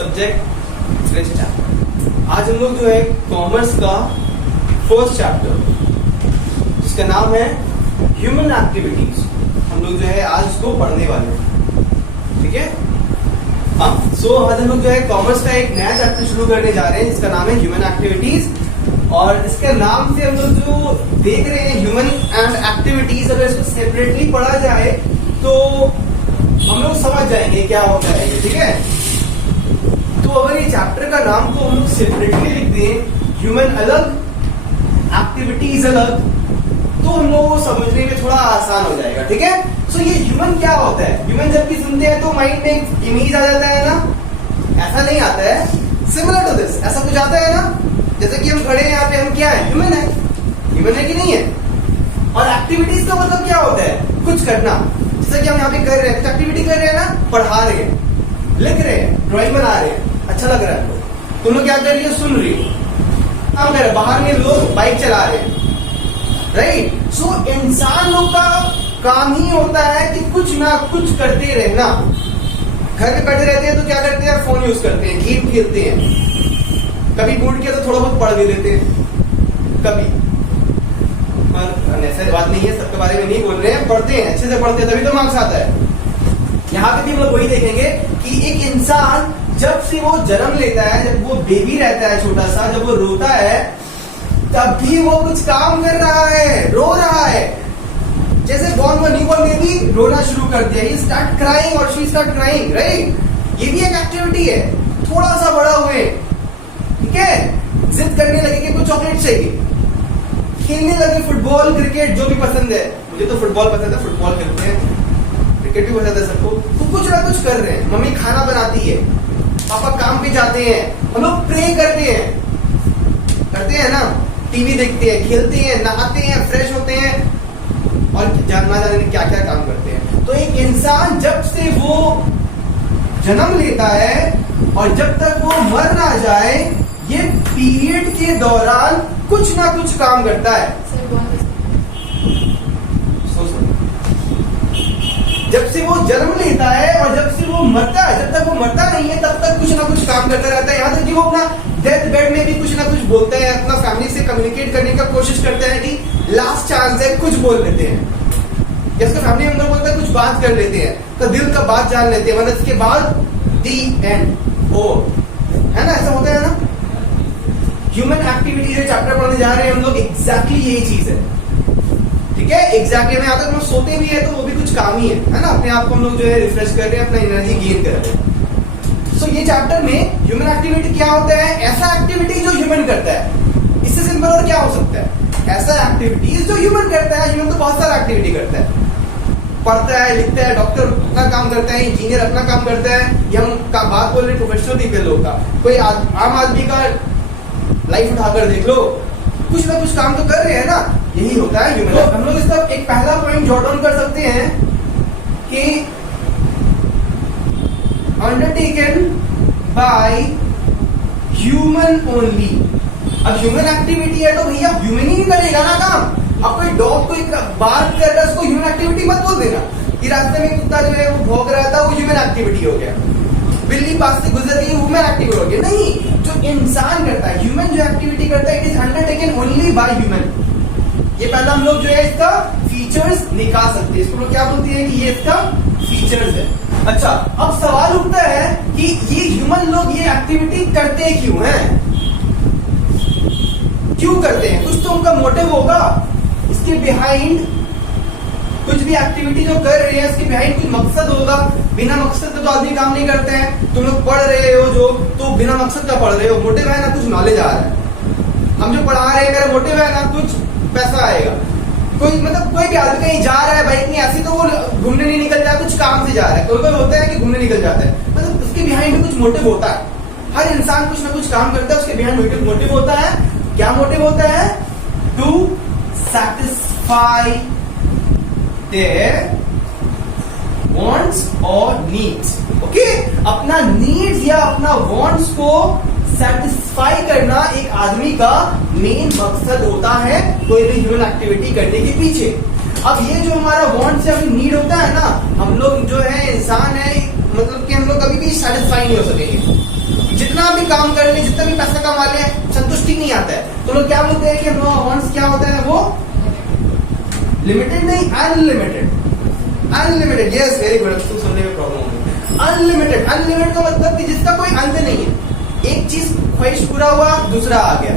Subject next chapter. आज हम लोग जो है कॉमर्स का फर्स्ट चैप्टर जिसका नाम है ह्यूमन एक्टिविटीज, हम लोग जो है आज उसको पढ़ने वाले हैं। ठीक है, हाँ। सो आज हम लोग जो है कॉमर्स का एक नया चैप्टर शुरू करने जा रहे हैं जिसका नाम है ह्यूमन एक्टिविटीज। और इसके नाम से हम लोग जो देख रहे हैं ह्यूमन एंड एक्टिविटीज, अगर इसको सेपरेटली पढ़ा जाए तो हम लोग समझ जाएंगे क्या होता है ये। ठीक है, तो अगर ये चैप्टर का नाम को हम लोग सेपरेटली लिख दें, ह्यूमन अलग एक्टिविटीज अलग, तो हम लोग को समझने में थोड़ा आसान हो जाएगा। ठीक है, सो ये ह्यूमन क्या होता है? ह्यूमन जब भी सुनते हैं तो माइंड में एक इमेज आ जाता है ना, ऐसा नहीं आता है? सिमिलर टू दिस ऐसा कुछ आता है ना, जैसे कि हम खड़े हैं यहाँ पे, हम क्या है? ह्यूमन है। ह्यूमन है कि नहीं है? और एक्टिविटीज का मतलब क्या होता है? कुछ करना। जैसे कि हम यहाँ पे कर रहे हैं, कुछ एक्टिविटी कर रहे हैं ना, पढ़ा रहे हैं, लिख रहे हैं, ड्राइंग बना रहे हैं, अच्छा लग रहा है। तुम लोग क्या कर रही हो? सुन रही हो, काम कर रहे हैं। बाहर में लोग बाइक चला रहे हैं, राइट। सो इंसान लोग का काम ही होता है कि कुछ ना कुछ करते रहना। घर में बैठे रहते हैं तो क्या करते हैं? फोन यूज करते हैं, गेम खेलते हैं, कभी मूड किया तो थोड़ा बहुत पढ़ भी लेते हैं, कभी। पर ऐसा बात नहीं है, सबके बारे में नहीं बोल रहे हैं, पढ़ते हैं, अच्छे से पढ़ते हैं, तभी तो मार्क्स आता है। यहाँ पे भी हम लोग वही देखेंगे कि एक इंसान जब से वो जन्म लेता है, जब वो बेबी रहता है छोटा सा, जब वो रोता है, तब भी वो कुछ काम कर रहा है, रो रहा है। जैसे न्यूबॉर्न बेबी रोना शुरू कर दिया, ही स्टार्ट क्राइंग और शी स्टार्ट क्राइंग, राइट। ये भी एक एक्टिविटी है। थोड़ा सा बड़ा हुए, ठीक है, जिद करने लगे कि कुछ चॉकलेट चाहिए, खेलने लगे फुटबॉल क्रिकेट, जो भी पसंद है। मुझे तो फुटबॉल पसंद है, फुटबॉल खेलते हैं, क्रिकेट भी पसंद है सबको। तो कुछ ना कुछ कर रहे हैं। मम्मी खाना बनाती है, पापा काम पे जाते हैं, हम लोग प्रे करते हैं ना, टीवी देखते हैं, खेलते हैं, नहाते हैं, फ्रेश होते हैं और ना जाने क्या क्या काम करते हैं। तो एक इंसान जब से वो जन्म लेता है और जब तक वो मर ना जाए, ये पीरियड के दौरान कुछ ना कुछ काम करता है। जब से वो जन्म लेता है और जब से वो मरता है, जब तक वो मरता नहीं है तब तक कुछ ना कुछ काम करता रहता है। यहाँ तक कि वो अपना डेथ बेड में भी कुछ ना कुछ बोलता है, अपना फैमिली से कम्युनिकेट करने का कोशिश करता है कि लास्ट चांस है, कुछ बोल लेते हैं। जैसे फैमिली मेंबर बोलता है कुछ बात कर लेते हैं, तो दिल का बात जान लेते हैं, मतलब इसके बाद दी एंड हो, है ना, ऐसा होता है ना। ह्यूमन एक्टिविटी जो चैप्टर पढ़ने जा रहे हैं हम लोग, एग्जैक्टली यही चीज है। ठीक है, एग्जैक्टली। में आता है सोते भी है तो वो भी कुछ काम ही है ना, अपने आप को हम लोग जो है रिफ्रेश कर रहे हैं, अपना एनर्जी गेन कर रहे हैं। सो ये चैप्टर में ह्यूमन एक्टिविटी क्या होता है? ऐसा एक्टिविटी जो ह्यूमन करता है। इससे सिंपल और क्या हो सकता है? ऐसा एक्टिविटीज जो ह्यूमन करता है। ह्यूमन तो बहुत सारा एक्टिविटी करता है, पढ़ता है, लिखता है, डॉक्टर अपना काम करता है, इंजीनियर अपना काम करता है। ये हम बात बोल रहे प्रोफेशनल पीपल लोग का। कोई आम आदमी का लाइफ उठाकर देख लो, कुछ ना कुछ काम तो कर रहे हैं ना, यही होता है ह्यूमन। हम लोग इसका एक पहला पॉइंट जॉट डाउन कर सकते हैं कि अंडरटेकन बाय ह्यूमन ओनली। अब ह्यूमन एक्टिविटी है तो भैया ह्यूमन ही करेगा ना काम। अब कोई डॉग को बात कर रहा है, उसको ह्यूमन एक्टिविटी मत बोल देना कि रास्ते में कुत्ता जो है वो भौंक रहा था, वो ह्यूमन एक्टिविटी हो गया। बिल्ली पास से गुजर गई, ह्यूमन एक्टिविटी हो गया। नहीं, जो इंसान करता है, ह्यूमन जो एक्टिविटी करता है, it is undertaken only by human. ये पहला हम लोग जो है इसका फीचर्स निकाल सकते हैं। इसको लोग क्या बोलते हैं कि ये इसका फीचर्स है। अच्छा, अब सवाल उठता है कि ये ह्यूमन लोग ये एक्टिविटी करते क्यों हैं? क्यों करते हैं? कुछ तो उनका मोटिव होगा इसके बिहाइंड। कुछ भी एक्टिविटी जो कर रहे हैं उसके बिहाइंड कुछ मकसद होगा। बिना मकसद का तो आदमी काम नहीं करते हैं। तुम लोग पढ़ रहे हो जो, तो बिना मकसद का पढ़ रहे हो, मोटिव है ना, कुछ नॉलेज आ रहा है। हम जो पढ़ा रहे हैं मेरा मोटिव है ना, कुछ पैसा आएगा। कोई मतलब कोई भी आदमी कहीं जा रहा है बाइक में, ऐसी तो वो घूमने नहीं निकल जाता, कुछ काम से जा रहा है। कोई कोई होता है कि घूमने निकल जाता है, मतलब उसके बिहाइंड में कुछ मोटिव होता है। हर इंसान कुछ ना कुछ काम करता है, उसके बिहाइंड मोटिव होता है। क्या मोटिव होता है? टू सैटिस्फाई देयर wants और needs। ओके, अपना नीड्स या अपना wants को सेटिस्फाई करना एक आदमी का मेन मकसद होता है कोई भी ह्यूमन एक्टिविटी करने के पीछे। अब ये जो हमारा वांट से अभी नीड होता है ना, हम लोग जो है इंसान है, मतलब कि हम लोग कभी भी सेटिस्फाई नहीं हो सकेंगे। जितना भी काम कर ले, जितना भी पैसा कमा ले, संतुष्टि नहीं आता है। तो लोग क्या बोलते हैं कि हमारा वांट्स क्या होता है, वो लिमिटेड नहीं, unlimited. Unlimited, yes very good, तुम सुनने में प्रॉब्लम होगी। अनलिमिटेड, अनलिमिटेड का मतलब कि जिसका कोई अंत नहीं है। एक चीज ख्वाहिश पूरा हुआ, दूसरा आ गया,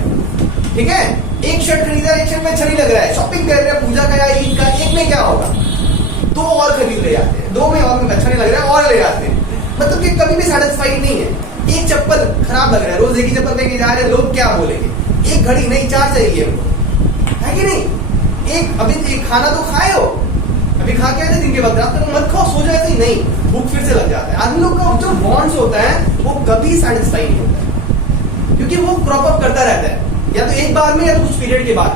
ठीक है। एक शर्ट खरीदा, एक शर्ट में अच्छा नहीं लग रहा है, शॉपिंग कर रहे हैं, पूजा का या ईद का, एक में क्या होगा, दो और खरीद ले जाते हैं, दो में और अच्छा नहीं लग रहा है और ले जाते हैं। मतलब कि कभी भी सेटिस्फाइड नहीं है। एक चप्पल खराब लग रहा है, रोज एक ही चप्पल लेके जा रहे हैं, लोग क्या बोलेंगे। एक घड़ी नहीं, चार चाहिए हमको, है कि नहीं। एक अभी एक खाना तो खाए हो, अभी खा के आए थे दिन के वक्त, रात को मत खाओ, सो जाए, नहीं, भूख फिर से लग जाता है। आदमी लोग का जो वांट्स होता है वो कभी सेटिस्फाई नहीं होता है, क्योंकि वो क्रॉप अप करता रहता है, या तो एक बार में या तो कुछ पीरियड के बाद,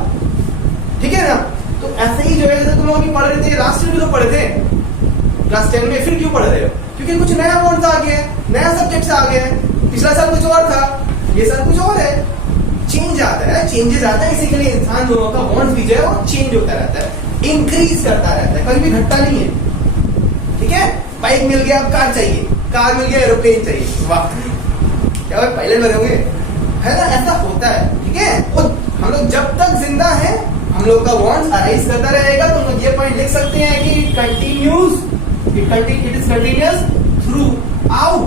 ठीक है ना। तो ऐसे ही जो है, जैसे तुम लोग अभी पढ़ रहे थे, लास्ट ईयर भी तो पढ़े थे क्लास 10 में, फिर क्यों पढ़ रहे हो, क्योंकि कुछ नया वांट्स आ गया है, नया सब्जेक्ट्स आ गया है। पिछला साल कुछ और था, ये साल कुछ और है। चेंज आता है, चेंजेस आता है, इसी के लिए इंसान दोनों का वांट्स भी जो है वो चेंज होता रहता है, इंक्रीज करता रहता है, कभी भी घटता नहीं है, ठीक है। बाइक मिल गया, अब कार चाहिए, कार मिल गया, एरोप्लेन चाहिए, वाह क्या भाई पायलट बनोगे, है ना। ऐसा होता है, ठीक है। और हम लोग जब तक जिंदा है, हम लोग का वांट्स अराइज करता रहेगा। तो हम लोग ये पॉइंट लिख सकते हैं कि it is continuous throughout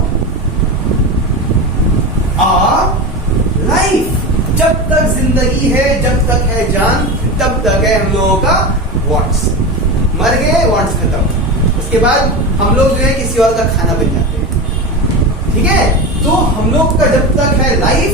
our life. जब तक जिंदगी है, जब तक है जान, तब तक है हम लोगों का वांट्स। मर गए, वांट्स खत्म। उसके बाद हम लोग जो है किसी और का खाना बन जाते हैं, ठीक है। तो हम लोग का जब तक है लाइफ,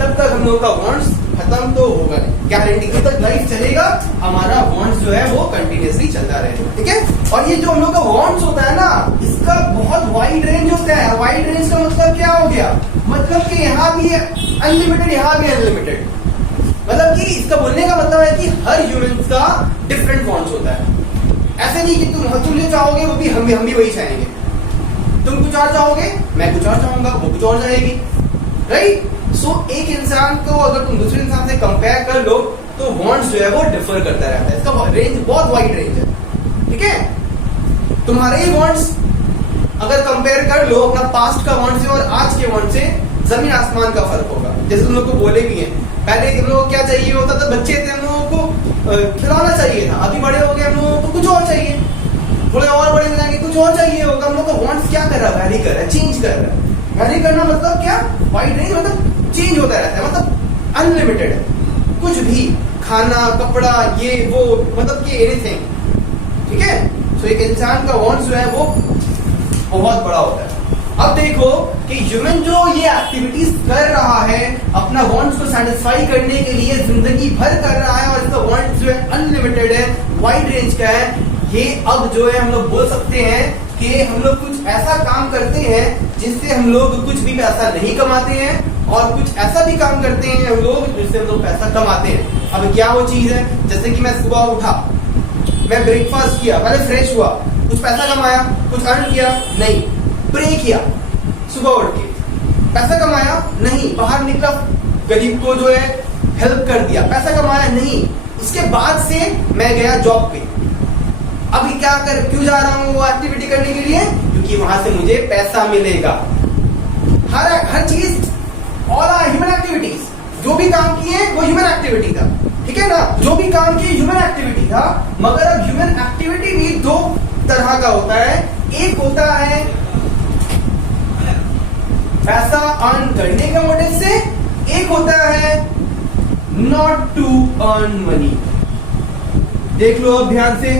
तब तक हम लोग का वांट्स खत्म तो होगा नहीं, गारंटी। जब तक लाइफ चलेगा, हमारा वांट्स जो है वो कंटिन्यूअसली चलता रहेगा, ठीक है। और ये जो हम लोग का वांट्स होता है ना, इसका बहुत वाइड रेंज होता है। वाइड रेंज का मतलब क्या हो गया, मतलब कि यहाँ भी अनलिमिटेड, यहाँ भी अनलिमिटेड। मतलब कि इसका बोलने का मतलब है कि हर ह्यूमन का डिफरेंट वांट्स होता है। ऐसे नहीं कि तुम जो चाहोगे वो भी हम भी वही चाहेंगे। तुम कुछ और चाहोगे, मैं कुछ और चाहूंगा, वो कुछ और चाहेगी, राइट। सो एक इंसान को अगर तुम दूसरे इंसान से कंपेयर कर लो, तो वांट्स जो है वो डिफर करता रहता है। इसका रेंज बहुत वाइड रेंज है, ठीक है। तुम्हारे ही वांट्स अगर कंपेयर कर लो अपना पास्ट का वांट से और आज के वांट से, जमीन आसमान का फर्क होगा। जैसे तुम लोग को बोले भी हैं, पहले हम लोग क्या चाहिए होता था, बच्चे थे हम लोगों को खिलौना चाहिए था, अभी बड़े हो गए हम लोगों को कुछ और चाहिए, थोड़े और बड़े हो जाएंगे कुछ और चाहिए होगा। हम लोग का वांट्स क्या कर रहा है, वैरी कर रहा है, चेंज कर रहा है। वैरी करना मतलब क्या, वाइड रेंज मतलब चेंज होता रहता है, मतलब अनलिमिटेड है। कुछ भी खाना, कपड़ा, ये वो, मतलब कि एनीथिंग, ठीक है। तो एक इंसान का वांट्स जो है वो बहुत बड़ा होता है। अब देखो कि ह्यूमन जो ये एक्टिविटीज कर रहा है अपना वांट्स को सेटिस्फाई करने के लिए, जिंदगी भर कर रहा है, और इसका वांट्स जो है अनलिमिटेड है, वाइड रेंज का है। ये अब जो है हम लोग बोल सकते हैं कि हम लोग कुछ ऐसा काम करते हैं जिससे हम लोग कुछ भी पैसा नहीं कमाते हैं, और कुछ ऐसा भी काम करते हैं हम लोग जिससे हम लोग पैसा कमाते हैं। अब क्या वो चीज है, जैसे कि मैं सुबह उठा, मैं ब्रेकफास्ट किया, पहले फ्रेश हुआ, कुछ पैसा कमाया, कुछ अर्न किया नहीं, प्रे किया सुबह उठ के, पैसा कमाया नहीं, बाहर निकला, गरीब को जो है हेल्प कर दिया, पैसा कमाया नहीं। उसके बाद से मैं गया जॉब पे। अभी क्या कर, क्यों जा रहा हूँ वो एक्टिविटी करने के लिए, क्योंकि वहां से मुझे पैसा मिलेगा। हर चीज, ऑल आर ह्यूमन एक्टिविटीज, जो भी काम किए वो ह्यूमन एक्टिविटी था, ठीक है ना। जो भी काम किए ह्यूमन एक्टिविटी था। मगर अब ह्यूमन एक्टिविटी भी दो तरह का होता है। एक होता है पैसा अर्न करने के मोटिव से, एक होता है नॉट टू अर्न मनी। देख लो अब ध्यान से,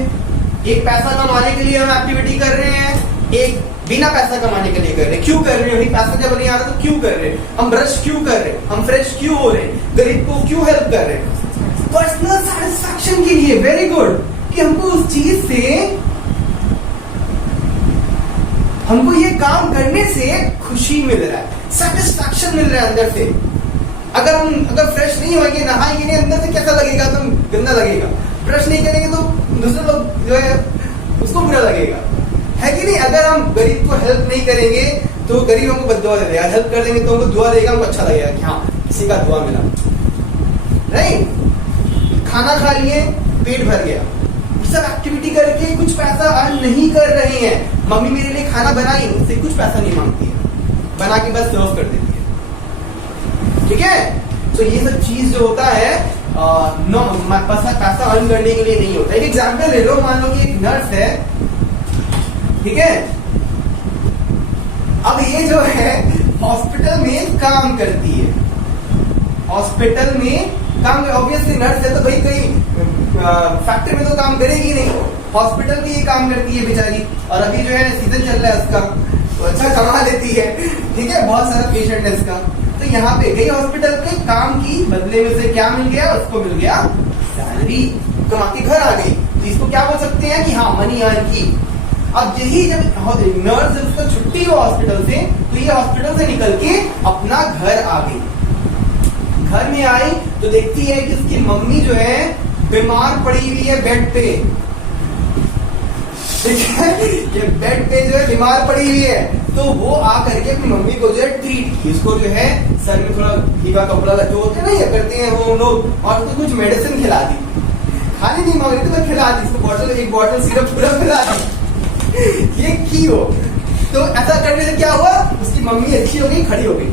एक पैसा कमाने के लिए हम एक्टिविटी कर रहे हैं, एक बिना पैसा कमाने के लिए कर रहे हैं। क्यों कर रहे हैं, पैसा जब नहीं आ रहा तो क्यों कर रहे हैं, हम ब्रश क्यों कर रहे हैं, हम फ्रेश क्यों हो रहे हैं, गरीब को क्यों हेल्प कर रहे हैं, पर्सनल सेटिस्फैक्शन के लिए। वेरी गुड, कि हमको उस चीज से, हमको ये काम करने से खुशी मिल रहा है, सेटिस्फैक्शन मिल रहा है अंदर से। अगर फ्रेश नहीं होंगे, नहाएंगे नहीं, अंदर से कैसा लगेगा, तो गंदा लगेगा। ब्रश नहीं करेंगे तो दूसरे लोग जो है उसको बुरा लगेगा, है कि नहीं। अगर हम गरीब को हेल्प नहीं करेंगे तो गरीब हमको बद्दुआ दे देगा, हेल्प कर देंगे तो हमको दुआ देगा, हमको अच्छा लगेगा कि हाँ किसी का दुआ मिला। नहीं, खाना खा लिए, पेट भर गया, सब एक्टिविटी करके कुछ पैसा अर्न नहीं कर रहे हैं। मम्मी मेरे लिए खाना बनाई, मुझसे कुछ पैसा नहीं मांगती है, बना के बस सर्व कर देती है, ठीक है। तो ये सब चीज जो होता है पैसा अर्न करने के लिए नहीं होता। एक एग्जाम्पल ले लो, मान लो कि एक नर्स है, ठीक है। अब ये जो है हॉस्पिटल में काम करती है, हॉस्पिटल में काम, ऑब्वियसली नर्स है तो भाई कहीं फैक्ट्री में तो काम करेगी नहीं, हॉस्पिटल में ये काम करती है बेचारी। और अभी जो है सीजन चल रहा है उसका, तो अच्छा कमा लेती है, ठीक है, बहुत सारा पेशेंट है इसका। तो यहाँ पे गई हॉस्पिटल के काम की, बदले में से क्या मिल गया उसको, मिल गया सैलरी, कमा के घर आ गई। तो इसको क्या बोल सकते हैं कि हाँ मनी अर्न की। अब यही जब नर्स जब उसका छुट्टी हो हॉस्पिटल से, तो ये हॉस्पिटल से निकल के अपना घर आ गई। घर में आई तो देखती है कि उसकी मम्मी जो है बीमार पड़ी हुई है बेड पे, ठीक है, ये बेड पे जो है बीमार पड़ी हुई है। तो वो आकर के अपनी मम्मी को जो है ट्रीट की, उसको जो है सर में थोड़ा भीगा कपड़ा जो होते हैं ना, ये करते हैं वो लोग, और तो कुछ मेडिसिन खिला दी, खाली नहीं मांग रही तो खिला दी, इसको एक बॉटल सिरप पूरा खिला दी। ये की हो, तो ऐसा करने से क्या हुआ, उसकी मम्मी अच्छी हो गई, खड़ी हो गई,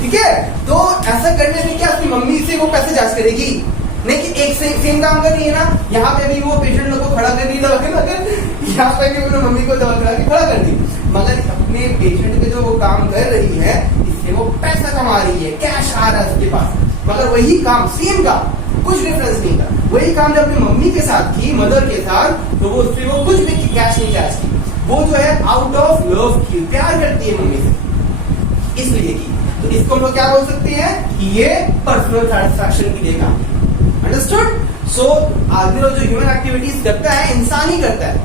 ठीक है। तो ऐसा करने से क्या उसकी मम्मी से वो पैसे जांच करेगी नहीं, कि एक से सेम काम कर रही है ना, यहाँ पे भी वो पेशेंट लोग को खड़ा कर रही है, यहाँ पे भी उन्होंने मम्मी को दवा करा के खड़ा कर दी, मगर अपने पेशेंट के जो वो काम कर रही है इससे वो पैसा कमा रही है, कैश आ रहा है उसके पास। मगर वही काम, सेम काम, कुछ डिफरेंस नहीं था, वही काम जब अपनी मम्मी के साथ की, मदर के साथ, तो वो उससे वो कुछ भी कैश नहीं चार्ज की, वो जो है आउट ऑफ लव की, प्यार करती है मम्मी से, इसलिए की। तो इसको हम लोग क्या बोल सकते हैं कि ये पर्सनल सेटिस्फैक्शन के लिए काम। अंडरस्टूड? सो आदमी जो ह्यूमन एक्टिविटीज करता है, इंसान ही करता है,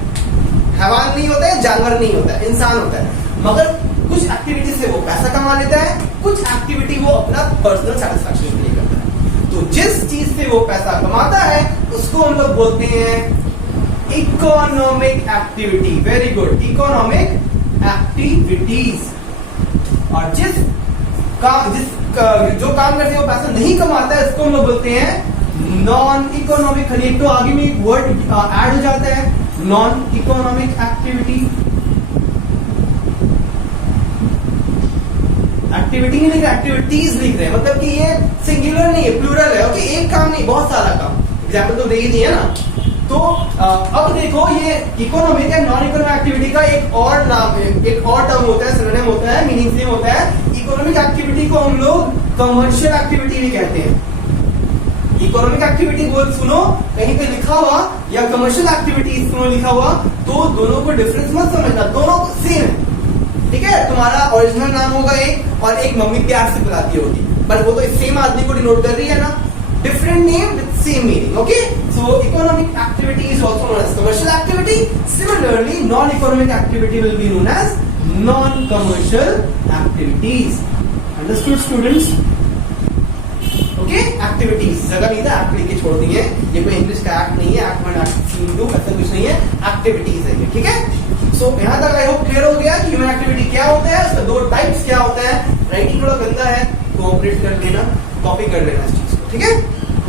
हैवान नहीं होता है, जानवर नहीं होता है, इंसान होता है। मगर कुछ एक्टिविटी से वो पैसा कमा लेता है, कुछ एक्टिविटी वो अपना पर्सनल सेटिस्फैक्शन के लिए करता है। तो जिस चीज से वो पैसा कमाता है उसको हम लोग बोलते हैं economic activity. Very good, economic activities. और जो काम करते हैं वो पैसा नहीं कमाता है, इसको हम लोग बोलते हैं नॉन इकोनॉमिक। तो आगे में एक वर्ड ऐड हो जाता है, नॉन इकोनॉमिक एक्टिविटी। एक्टिविटी नहीं लिख रहे, एक्टिविटीज लिख रहे हैं, मतलब कि ये सिंगुलर नहीं है, प्लूरल है। ओके, एक काम नहीं, बहुत सारा काम। एग्जाम्पल तो दे ही दिया ना। तो अब देखो, ये इकोनॉमिक है, नॉन इकोनॉमिक एक्टिविटी का एक और नाम है, एक और टर्म होता है, सिनोनिम होता है, मीनिंग सेम होता है। इकोनॉमिक एक्टिविटी को हम लोग कमर्शियल एक्टिविटी भी कहते हैं। इकोनॉमिक एक्टिविटी बोल सुनो कहीं पे लिखा हुआ या कमर्शियल एक्टिविटी सुनो लिखा हुआ, तो दोनों को डिफरेंस मत समझना, दोनों सेम है, ठीक है। तुम्हारा ओरिजिनल नाम होगा एक, और एक मम्मी प्यार से बुलाती होगी, पर वो तो सेम आदमी को डिनोट कर रही है ना, different name with same meaning. Okay, so economic activity is also known as commercial activity. Similarly non economic activity will be known as non commercial activities. Understood students? Okay, activities जगह नहीं था, act लिख के छोड़ दिए, ये कोई English का एक्ट नहीं है, एक्ट 1 एक्ट 2 ऐसा कुछ नहीं है, एक्टिविटीज है ये, ठीक है। सो यहाँ तक आई होप क्लियर हो गया कि ह्यूमन एक्टिविटी क्या होता है, उसका 2 टाइप्स क्या होता है। राइटिंग थोड़ा गंदा है, कोऑपरेट कर लेना, कॉपी कर लेना इस चीज को, ठीक है।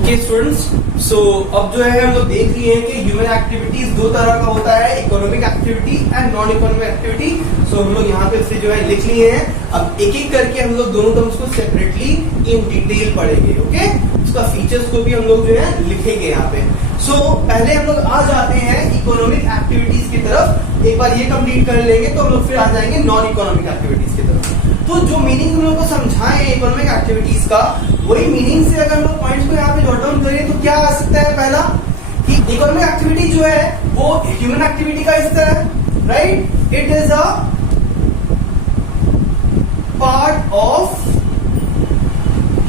ओके स्टूडेंट्स, सो अब जो है हम लोग देख लिए हैं कि ह्यूमन एक्टिविटीज 2 तरह का होता है, economic activity and non economic activity. So हम लोग यहाँ पे इससे जो है लिख लिए हैं। अब एक एक करके हम लोग दोनों टर्म्स को सेपरेटली इन डिटेल पढ़ेंगे। ओके, उसका फीचर्स को भी हम लोग जो है लिखेंगे यहाँ पे। सो पहले हम लोग आ जाते हैं इकोनॉमिक एक्टिविटीज की तरफ। एक बार ये कंप्लीट कर लेंगे तो हम लोग फिर आ जाएंगे नॉन इकोनॉमिक एक्टिविटीज की तरफ। तो जो मीनिंग हम लोग को समझाएं इकोनॉमिक एक्टिविटीज का, वही मीनिंग से अगर हम लोग पॉइंट्स को यहाँ पे नोट डाउन करें तो क्या आ सकता है? पहला कि इकोनॉमिक एक्टिविटी जो है वो ह्यूमन एक्टिविटी का हिस्सा है, right? It is a part of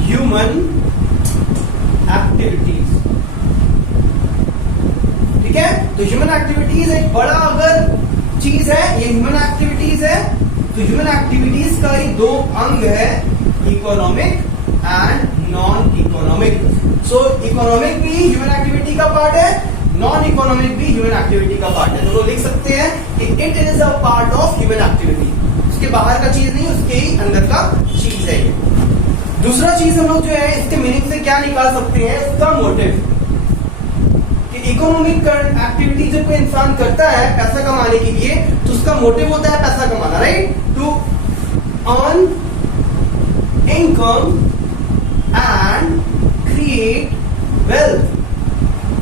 human activities, ठीक है। तो ह्यूमन एक्टिविटीज एक बड़ा अगर चीज है, ये ह्यूमन एक्टिविटीज है, तो ह्यूमन एक्टिविटीज का ही 2 अंग है, economic and non economic. So economic भी ह्यूमन एक्टिविटी का पार्ट है, नॉन इकोनॉमिक भी ह्यूमन एक्टिविटी का पार्ट है। तो लोग लिख सकते हैं कि it is a part of human activity, उसके बाहर का चीज नहीं, उसके ही अंदर का चीज है। दूसरा चीज हम लोग जो है इसके मीनिंग से क्या निकाल सकते हैं, उसका मोटिव। इकोनॉमिक एक्टिविटी जब कोई इंसान करता है पैसा कमाने के लिए, तो उसका मोटिव होता है पैसा कमाना, right? To earn income and create wealth.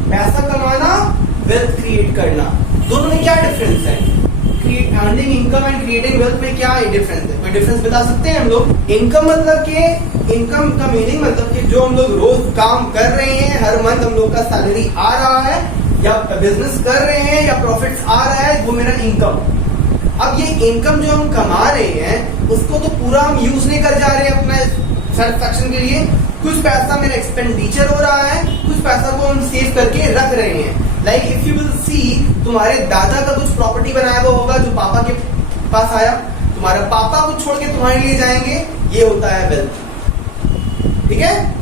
पैसा कमाना, वेल्थ क्रिएट करना, दोनों में क्या डिफरेंस है? Earning income and creating wealth में क्या डिफरेंस है? कोई डिफरेंस बता सकते हैं हम लोग? इनकम मतलब कि इनकम का मीनिंग मतलब कि जो हम लोग रोज काम कर रहे हैं, हर मंथ हम लोग का सैलरी आ रहा है, या बिजनेस कर रहे हैं, या प्रॉफिट्स आ रहा है, वो मेरा इनकम। अब ये इनकम जो हम कमा रहे हैं उसको तो पूरा हम यूज नहीं कर जा रहे हैं अपना सेटिस्फैक्शन के लिए। कुछ पैसा मेरा एक्सपेंडिचर हो रहा है, कुछ पैसा को हम सेव करके रख रहे हैं। Like if you will see, तुम्हारे दादा का कुछ प्रॉपर्टी बनाया हुआ होगा जो पापा के पास आया, तुम्हारे पापा कुछ छोड़ के तुम्हारे लिए जाएंगे, ये होता है वेल्थ। ठीक है,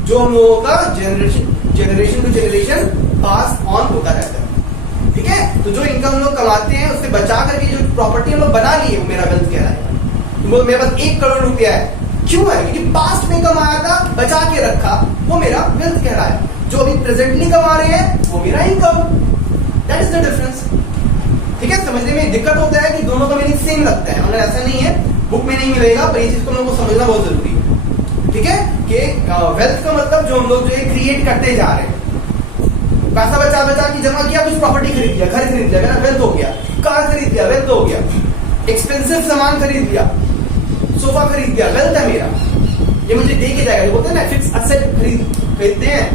जो हम लोगों का generation to generation pass on होता रहता है। ठीक है, तो जो इनकम हम लोग कमाते हैं उससे बचा करके जो प्रॉपर्टी हम लोग बना ली है वो मेरा वेल्थ कहलाएगा। तो मेरे पास 1 करोड़ रुपया है, क्यों है? क्योंकि पास्ट में कमाया था, बचा के रखा, वो मेरा वेल्थ कहलाया। जो अभी प्रेजेंटली कमा रहे हैं वो मेरा income. That is the difference. ठीक है, समझने में दिक्कत होता है कि दोनों का मीनिंग सेम लगता है, मगर ऐसा नहीं है, बुक में नहीं मिलेगा, पर ये चीज को हम लोग को समझना बहुत जरूरी है। ठीक है, कि वेल्थ का मतलब जो हम लोग जो है क्रिएट करते जा रहे हैं। पैसा बचा बचा के जमा किया, कुछ प्रॉपर्टी खरीद लिया, घर खरीद लिया, मेरा वेल्थ हो गया। कार खरीद लिया, वेल्थ हो गया। एक्सपेंसिव सामान खरीद लिया, सोफा खरीद लिया, वेल्थ है मेरा, ये मुझे दे के जाएगा। जो बोलते हैं ना फिक्स एसेट खरीदते हैं,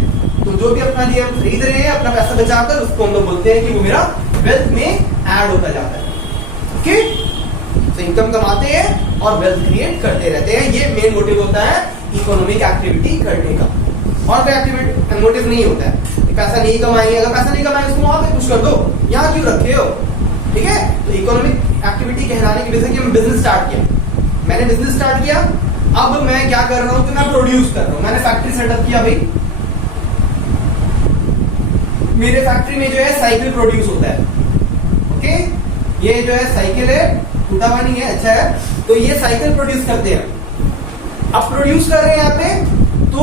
तो जो भी अपना लिए हम खरीद रहे हैं अपना पैसा बचाकर, उसको हम लोग बोलते हैं कि वो मेरा वेल्थ में ऐड होता जाता है। ओके, तो इनकम कमाते हैं और वेल्थ क्रिएट करते रहते हैं, ये मेन मोटिव होता है इकोनॉमिक एक्टिविटी करने का। और कोई एक्टिविटी मोटिव नहीं होता है। पैसा नहीं कमाएंगे, अगर पैसा नहीं कमाएंगे उसको वहां पे कुछ कर दो, यहाँ क्यों रखे हो? ठीक है, तो इकोनॉमिक एक्टिविटी कहलाने की वजह से मैं बिजनेस स्टार्ट किया, मैंने बिजनेस स्टार्ट किया। अब मैं क्या कर रहा हूं कि मैं प्रोड्यूस कर रहा हूं, मैंने फैक्ट्री सेटअप किया। भाई मेरे फैक्ट्री में जो है साइकिल प्रोड्यूस होता है। ओके, ये जो है साइकिल है, टूटा हुआ नहीं है, अच्छा है। तो ये साइकिल प्रोड्यूस करते हैं। अब प्रोड्यूस कर रहे हैं यहाँ पे, तो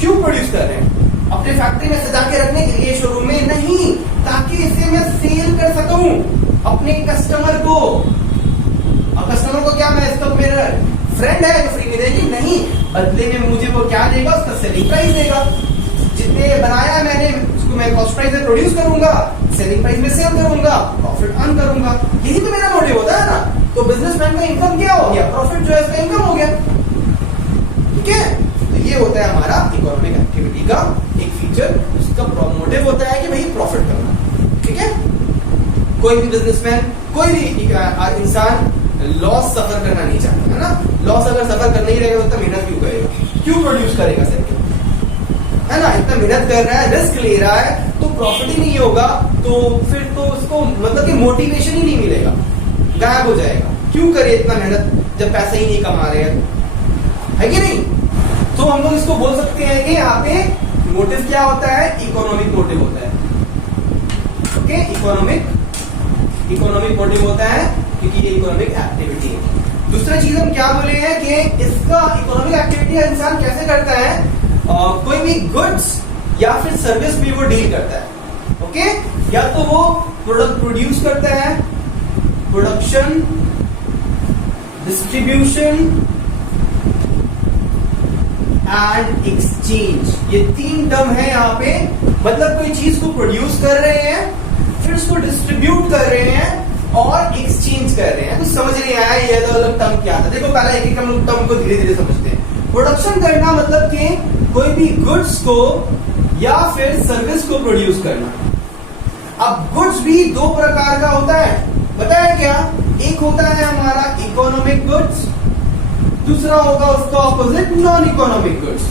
क्यों प्रोड्यूस कर रहे हैं? अपने फैक्ट्री में सजा के रखने के लिए, शोरूम में नहीं, ताकि इसे मैं सेल कर सकूं अपने कस्टमर को। और कस्टमर को क्या, मैं इसका मेरा फ्रेंड है तो फ्री में देगी नहीं, बदले में मुझे वो क्या देगा, उसका सेलिंग प्राइस देगा। जितने बनाया मैंने उसको मैं कॉस्ट प्राइस में प्रोड्यूस करूंगा, सेलिंग प्राइस में सेल करूंगा, प्रॉफिट अर्न करूंगा। यही तो मेरा मोटिव होता है ना। तो बिजनेसमैन का इनकम क्या हो गया? प्रॉफिट जो है उसका इनकम हो गया। ठीक है, तो ये होता है हमारा इकोनॉमिक एक्टिविटी का एक फीचर। उसका मोटिव होता है कि भाई प्रॉफिट करना। ठीक है, कोई भी बिजनेसमैन, कोई भी इंसान लॉस सफर करना नहीं चाहता है ना। लॉस अगर सफर करना ही रहेगा तो इतना मेहनत क्यों करेगा, क्यों प्रोड्यूस करेगा साइकिल, है ना? इतना मेहनत कर रहा है, रिस्क ले रहा है, तो प्रॉफिट ही नहीं होगा, तो फिर तो उसको मतलब कि मोटिवेशन ही नहीं मिलेगा, गायब हो जाएगा। क्यों करे इतना मेहनत जब पैसा ही नहीं कमा रहे हैं, है कि नहीं? तो हम लोग इसको बोल सकते हैं कि यहाँ पे मोटिव क्या होता है? इकोनॉमिक मोटिव होता है। ओके, इकोनॉमिक मोटिव होता है क्योंकि ये इकोनॉमिक एक्टिविटी है। दूसरा चीज हम क्या बोले हैं कि इसका इकोनॉमिक एक्टिविटी इंसान कैसे करता है? कोई भी गुड्स या फिर सर्विस भी वो डील करता है। ओके, या तो वो प्रोडक्ट प्रोड्यूस करता है, प्रोडक्शन, डिस्ट्रीब्यूशन एंड एक्सचेंज, ये 3 टर्म है यहाँ पे। मतलब कोई चीज को प्रोड्यूस कर रहे हैं, फिर उसको डिस्ट्रीब्यूट कर रहे हैं और एक्सचेंज कर रहे हैं। कुछ समझ नहीं आया ये अलग टर्म क्या था? देखो पहले एक टर्म को धीरे धीरे समझते हैं। प्रोडक्शन करना मतलब कि कोई भी गुड्स को या फिर सर्विस को प्रोड्यूस करना। अब गुड्स भी 2 प्रकार का होता है, बताया क्या? एक होता है हमारा इकोनॉमिक गुड्स, दूसरा होगा उसका ऑपोजिट नॉन इकोनॉमिक गुड्स।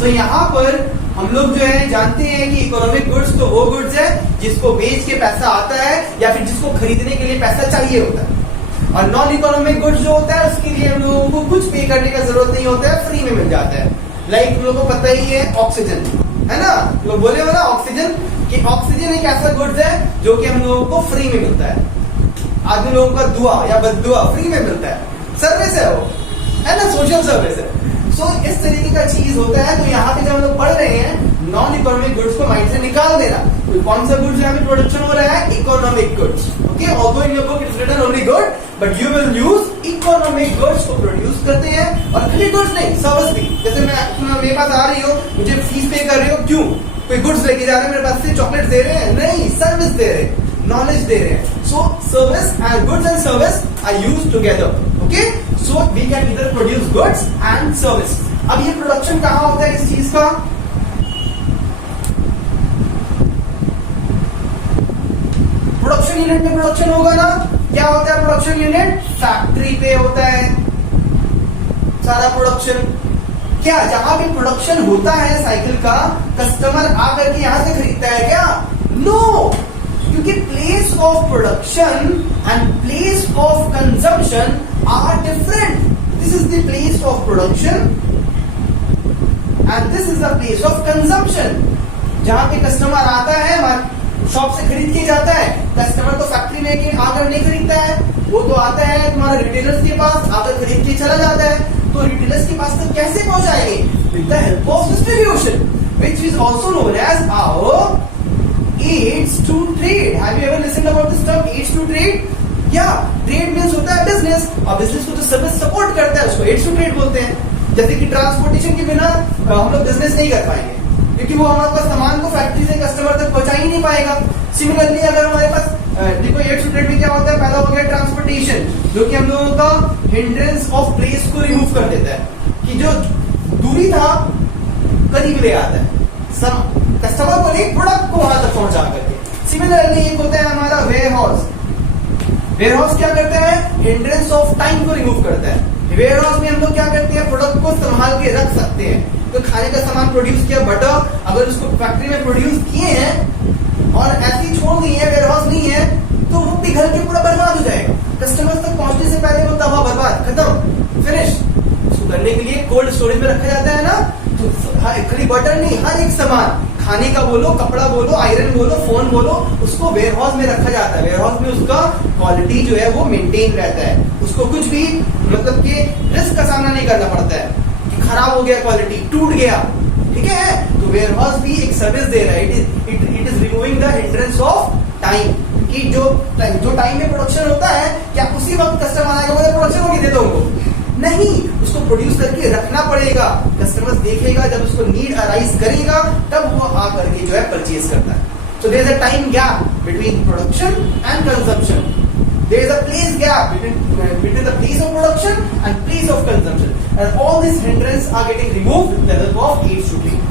सो यहाँ पर हम लोग जो है जानते हैं कि इकोनॉमिक गुड्स तो वो गुड्स है जिसको बेच के पैसा आता है या फिर जिसको खरीदने के लिए पैसा चाहिए होता है। और नॉन इकोनॉमिक गुड्स जो होता है उसके लिए हम लोगों को कुछ पे करने का जरूरत नहीं होता है, फ्री में मिल जाता है। लाइक हम लोगों को पता ही है ऑक्सीजन, है ना? लोग बोले हो ना ऑक्सीजन, कि ऑक्सीजन एक ऐसा गुड्स है जो कि हम लोगों को फ्री में मिलता है। आदमी लोगों का दुआ या बद्दुआ फ्री में मिलता है, सर्विस है वो, है ना? सोशल सर्विस है। सो इस तरीके का चीज होता है। तो यहाँ पे जब हम लोग पढ़ रहे हैं नॉन इकोनॉमिक गुड्स को माइंड से निकाल देना। तो कौन सा गुड्स यहाँ पे प्रोडक्शन हो रहा है? Economic goods. Okay, although in your book it's written only good, but you will use economic goods को प्रोड्यूस करते हैं। और खाली गुड्स नहीं, सर्विस भी। जैसे मैं मेरे पास आ रही हो, मुझे फीस पे कर रही हो, क्यों? कोई गुड्स लेके जा रहे हैं मेरे पास से, चॉकलेट दे रहे हैं? नहीं, सर्विस दे रहे हैं, नॉलेज दे रहे हैं। So service and goods and service are used together. Okay, so we can either produce goods and service. अब ये प्रोडक्शन कहाँ होता है इस चीज का? प्रोडक्शन यूनिट में प्रोडक्शन होगा ना। क्या होता है प्रोडक्शन यूनिट? फैक्ट्री पे होता है सारा प्रोडक्शन। क्या जहां भी प्रोडक्शन होता है साइकिल का, कस्टमर आकर के यहां से खरीदता है क्या? नो, क्योंकि place of production and place of consumption are different. This is the place of production and this is the place of consumption. जहां पे कस्टमर आता है, शॉप से खरीद के जाता है। कस्टमर तो फैक्ट्री में आकर नहीं खरीदता है, वो तो आता है तुम्हारे रिटेलर्स के पास, आकर खरीद के चला जाता है। तो रिटेलर्स के पास तक कैसे पहुंचाएंगे? With the help of distribution, which is also known as our aids to trade. Have you ever listened about this term aids to trade? क्या ट्रेड मींस होता है बिजनेस, और बिजनेस को जो सर्विस सपोर्ट करता है उसको एड्स टू ट्रेड बोलते हैं। जैसे कि ट्रांसपोर्टेशन के बिना हम लोग बिजनेस नहीं कर पाएंगे, क्योंकि वो हमारे पास सामान को फैक्ट्री से कस्टमर तक पहुंचा ही नहीं पाएगा। सिमिलरली अगर हमारे पास देखो एड्स टू ट्रेड में क्या होता है? पहला हो गया ट्रांसपोर्टेशन, जो कि हम लोगों का हिंड्रेंस ऑफ प्लेस को रिमूव कर देता है, कि जो दूरी था करीब ले आता है, कस्टमर को नहीं, प्रोडक्ट को वहां तक पहुंचा करके। सिमिलरली एक होता है हमारा वेयर हाउस। वेयर हाउस क्या करता है? हिंड्रेंस ऑफ टाइम को रिमूव करता है। वेयर हाउस में हम लोग क्या करते हैं? प्रोडक्ट को संभाल के रख सकते हैं। तो खाने का सामान प्रोड्यूस किया, बटर अगर उसको फैक्ट्री में प्रोड्यूस किए हैं और ऐसे ही छोड़ दिए, वेयर हाउस नहीं है, तो वो पिघल के पूरा बर्बाद हो जाएगा। कस्टमर तक पहुंचने से पहले वो तवा बर्बाद, खत्म, फिनिश। उसको करने के लिए कोल्ड स्टोरेज में रखा जाता है ना। तो खाली बटर नहीं, हर एक सामान, खाने का बोलो, कपड़ा बोलो, आयरन बोलो, फोन बोलो, उसको वेयर हाउस में रखा जाता है। वेयर हाउस में उसका क्वालिटी जो है वो मेंटेन रहता है, उसको कुछ भी मतलब कि रिस्क का सामना नहीं करना पड़ता है कि खराब हो गया, क्वालिटी टूट गया, ठीक है। तो वेयर हाउस भी एक सर्विस दे रहा है। It is removing the hindrance of time, कि जो टाइम में प्रोडक्शन होता है, क्या उसी वक्त कस्टमर आएगा बोले प्रोडक्शन होगी दे दो उनको? नहीं, उसको प्रोड्यूस करके रखना पड़ेगा। कस्टमर देखेगा, जब उसको नीड अराइज करेगा तब वो आकर के जो है परचेज करता है। So there is a time gap between production and consumption. There is a place gap between the place of production and place of consumption, and all these hindrances are getting removed with the help of aids to trade.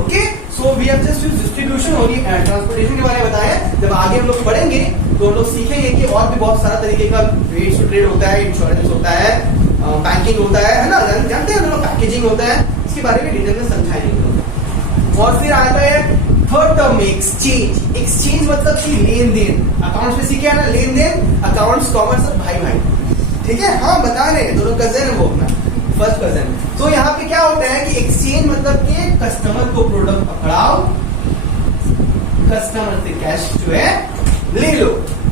Okay, so we have just used distribution और ये transportation के बारे में बताया। जब आगे हम लोग पढ़ेंगे तो हम लोग सीखेंगे कि और भी बहुत सारा तरीके का aids to trade होता है, इंश्योरेंस होता है, बैंकिंग होता है ना, जानते हैं लोग, पैकेजिंग होता है, इसके बारे में डिटेल में समझाएंगे। और फिर आता है थर्ड टर्म में एक्सचेंज। एक्सचेंज मतलब कि लेन देन। अकाउंट्स में सीखे है ना, लेन देन, अकाउंट्स, कॉमर्स, सब भाई भाई, ठीक है। हाँ, बता रहे हैं, दोनों कजन है वो अपना, फर्स्ट कजन। तो यहाँ पे क्या होता है कि एक्सचेंज मतलब कि कस्टमर को प्रोडक्ट पकड़ाओ, कस्टमर से कैश जो है ले लो।